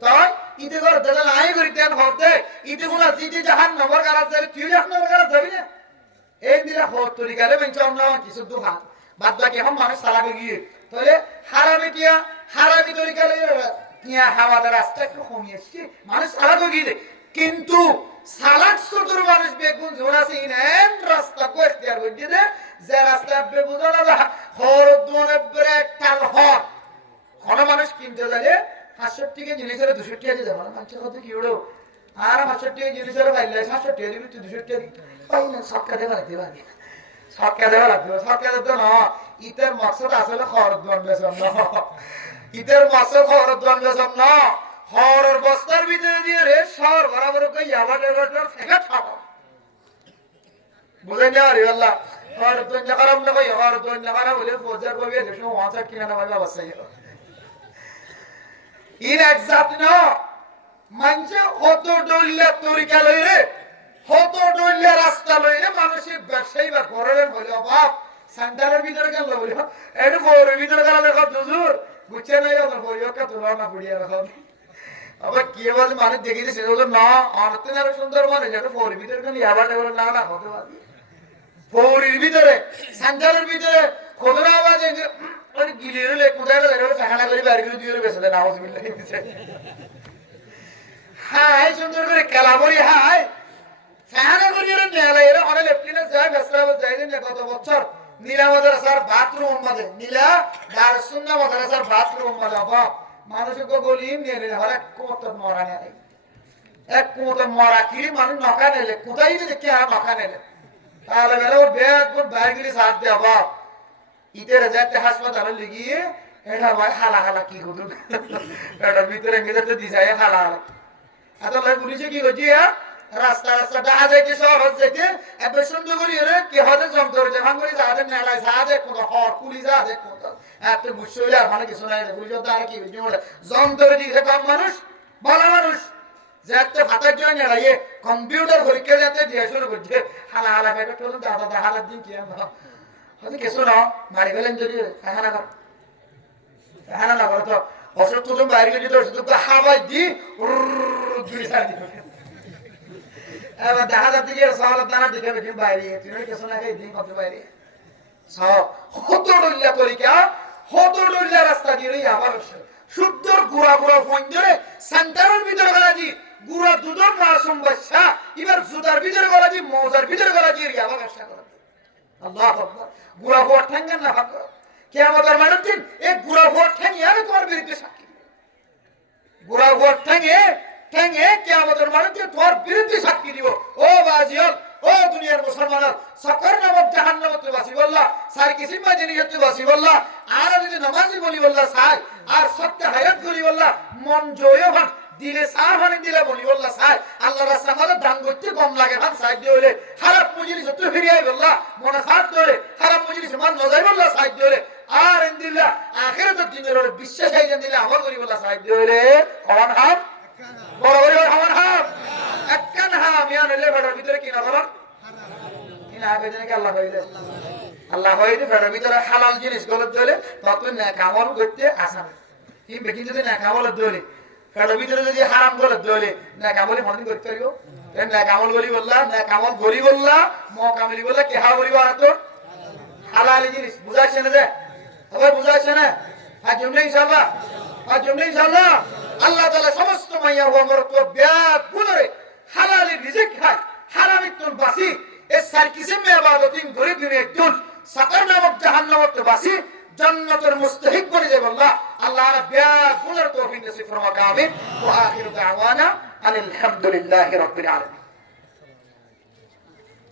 তাই ইতে করে দাদা নাই করি তেন হতে ইতে কোন জিতে জাহান নম্বর কারাত যাবে তুই জাহান নম্বর কারাত যাবি না এই দিলা হত তরিকালে বেঞ্চ অন্য কিছু দুহা বাদ বাকি এখন মানুষ সালাকে গিয়ে তাহলে হারামি তরিকালে টিয়া হাওয়াতে রাস্তা একটু কমিয়েছে মানুষ সালাকে গিয়ে কিন্তু সালাক সদর মানুষ বেগুন জোড়াছে ইনেন রাস্তা কো এখতিয়ার করে দিয়ে যে রাস্তা বেগুন জোড়া হর দোনে ব্রেক টাল হর কোন মানুষ কিনতে গেলে 500 টাকা জিনিসের 200 টাকা দিয়ে মানুষের কত কি ওড়ো আর 500 টাকা জিনিসের বাইলে 700 টাকা দিবি তুই 200 টাকা দিবি পাইলে সরকার দেবা লাগবে সরকার দেবা লাগবে সরকার তো না ইতের মাকসাদ আসলে খরচ বানবেছন না ইতের মাকসাদ খরচ বানবেছন না হরর বস্তার ভিতরে দিয়ে রে শহর বরাবর কই আবার এর ফেকা খাবো বুঝেন না রে আল্লাহ হর দুনিয়া খারাপ না কই হর দুনিয়া খারাপ হলে ফৌজার কবি দেশো ওয়াসা কিনা না ভাবে অবস্থা ইন এক্সাক্ট না মানছে কত ডলিয়া তরিকা লইরে কত ডলিয়া রাস্তা লইরে মানুষের ব্যবসায়ী বা ঘরের বলে বাপ সান্তালের ভিতরে গেল বলে এটা ফোরের ভিতরে গেল দেখো হুজুর বুঝছে না ওর পরিবারটা তোলা না পড়িয়া রাখো আবার কি বলে মানুষ দেখিছে সেটা হলো না অর্থে আরো সুন্দর মানে যেটা ফোরের ভিতরে গেলে আবার বলে না না হতে পারে ফোরের ভিতরে সান্তালের ভিতরে খোদরা আওয়াজ ওই গিলিয়ে লে কোথায় গেল ফাহানা করে বাইরে করে দিয়ে বেসে দেন আউযুবিল্লাহ দিছে হাই সুন্দর করে কালাবরি হাই ফাহানা করে নেলা এরা অনেক লেফটিনে যায় বেসরাব যায় না কত বছর নীলা মাদ্রাসার বাথরুম মধ্যে নীলা দারুস সুন্নাহ মাদ্রাসার বাথরুম মধ্যে বাবা মানুষকে বলি নিয়ে রে হরে কোত মরা নেই এক কোত মরা কি মানুষ নকা নেলে কোথায় যে কি আর নকা নেলে তাহলে বেলা ওর ব্যাগ কোন বাইরে সাথ দে বাবা ইতের যাতে হাসপাতালে লিগিয়ে এটা ভাই হালা হালা কি করু এটা ভিতরে গেলে দিছায় হালা হালা এত লাই পুলিশে কি করছি রাস্তা রাস্তা দেখা যাইতে শহর যাইতে এবার সুন্দর করি রে কি হতে জম ধরে ভাঙ করে যাতে নেলায় সাদে কোন হর পুলিশ যাতে কোন এত মুশকিল আর মানে কিছু নাই পুলিশ তো আর কি জম ধরে দিছে কম মানুষ ভালো মানুষ যাতে ভাতের জন্য নেলাইয়ে কম্পিউটার পরীক্ষা যাতে দিয়ে শুরু করছে হালা হালা পেটে তো দাদা দাদা হালার দিন কি হয়তো কিছু না মারি ফেলেন যদি ফাহানা কর ফাহানা না করো তো অসুখ তো বাইরে গেলে তো ওষুধ হাওয়াই দি দুই সারি এবার দেখা যাচ্ছে কি সালাত দানা দিকে বেশি বাইরে তুই কিছু না খাই দিন কত বাইরে সব হত ডলিয়া তরিকা হত ডলিয়া রাস্তা দিয়ে আবার শুদ্ধ গুড়া গুড়া ফোন ধরে সেন্টারের ভিতরে গলা দি গুড়া দুধর মাসুম বাচ্চা এবার জুতার ভিতরে গলা দি মজার ভিতরে গলা দিয়ে আবার ব্যবসা করে আল্লাহু আকবার গুড়া ভোট ঠেঙ্গেন না ভাগ কিয়ামতের মাঠের দিন এই গুড়া ভোট ঠেঙ্গে আর তোমার বিরুদ্ধে সাক্ষী গুড়া ভোট ঠেঙ্গে ঠেঙ্গে কিয়ামতের মাঠের দিন তোমার বিরুদ্ধে সাক্ষী দিব ও বাজিয়ল ও দুনিয়ার মুসলমানরা সকর নামক জাহান্নামতে বাসি বললা সার কিসিম মা জিনিসতে বাসি বললা আর যদি নামাজি বলি বললা সাই আর সত্য হায়াত করি বললা মন জয় ভান দিলে সাহানি দিলে বলি বললা সাই আল্লাহর রাস্তা মানে দান করতে কম লাগে ভান সাইড দিলে খারাপ মুজিরি সত্য ফিরিয়াই বললা মনে সাথ ধরে খারাপ মুজিরি সমান মজাই বললা সাইড দিলে আর ইনদিল্লাহ আখিরাতের দিনের বিশ্বাস হয়ে যান দিলে আমল করি বললা সাইড দিলে হওয়ান হাম বড় বড় হওয়ান হাম একখান হাম ইয়া নলে বড়র ভিতরে কি না বলেন কিনা আগে জানি আল্লাহ হইলে আল্লাহ হইলে বড়র ভিতরে হালাল জিনিস গলত দিলে তখন নেক আমল করতে আসান কিংবা কিন্তু যদি নেক আমল দিলে বড়র ভিতরে যদি হারাম গলত দিলে নেক আমল মনে করতে পারিও নেক আমল বলি বললা নেক আমল গরি বললা মকামলি বললা কি হা বলি আর তো হালাল জিনিস বুঝাচ্ছে না যে আবার বুঝাচ্ছে না আজ জন্য ইনশাআল্লাহ আজ জন্য ইনশাআল্লাহ আল্লাহ তাআলা সমস্ত মাইয়া ওমর তো ব্যাপ গুলোরে হালাল রিজিক খায় হারামিতুল বাসি এ সার কিসম মে ইবাদতিন করে দিনে একজন সাকার নামক জাহান্নামত বাসি জান্নাতের মুস্তাহিক বনে যাবে আল্লাহ আল্লাহ ব্যাপ গুলোর তৌফিক নসিব ফরমাক আমিন ওয়া আখিরু দাওয়ানা আলহামদুলিল্লাহি রাব্বিল আলামিন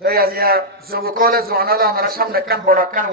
তো আজিয়া যুবকলে জওয়ানালা আমার সামনে কান বড় কান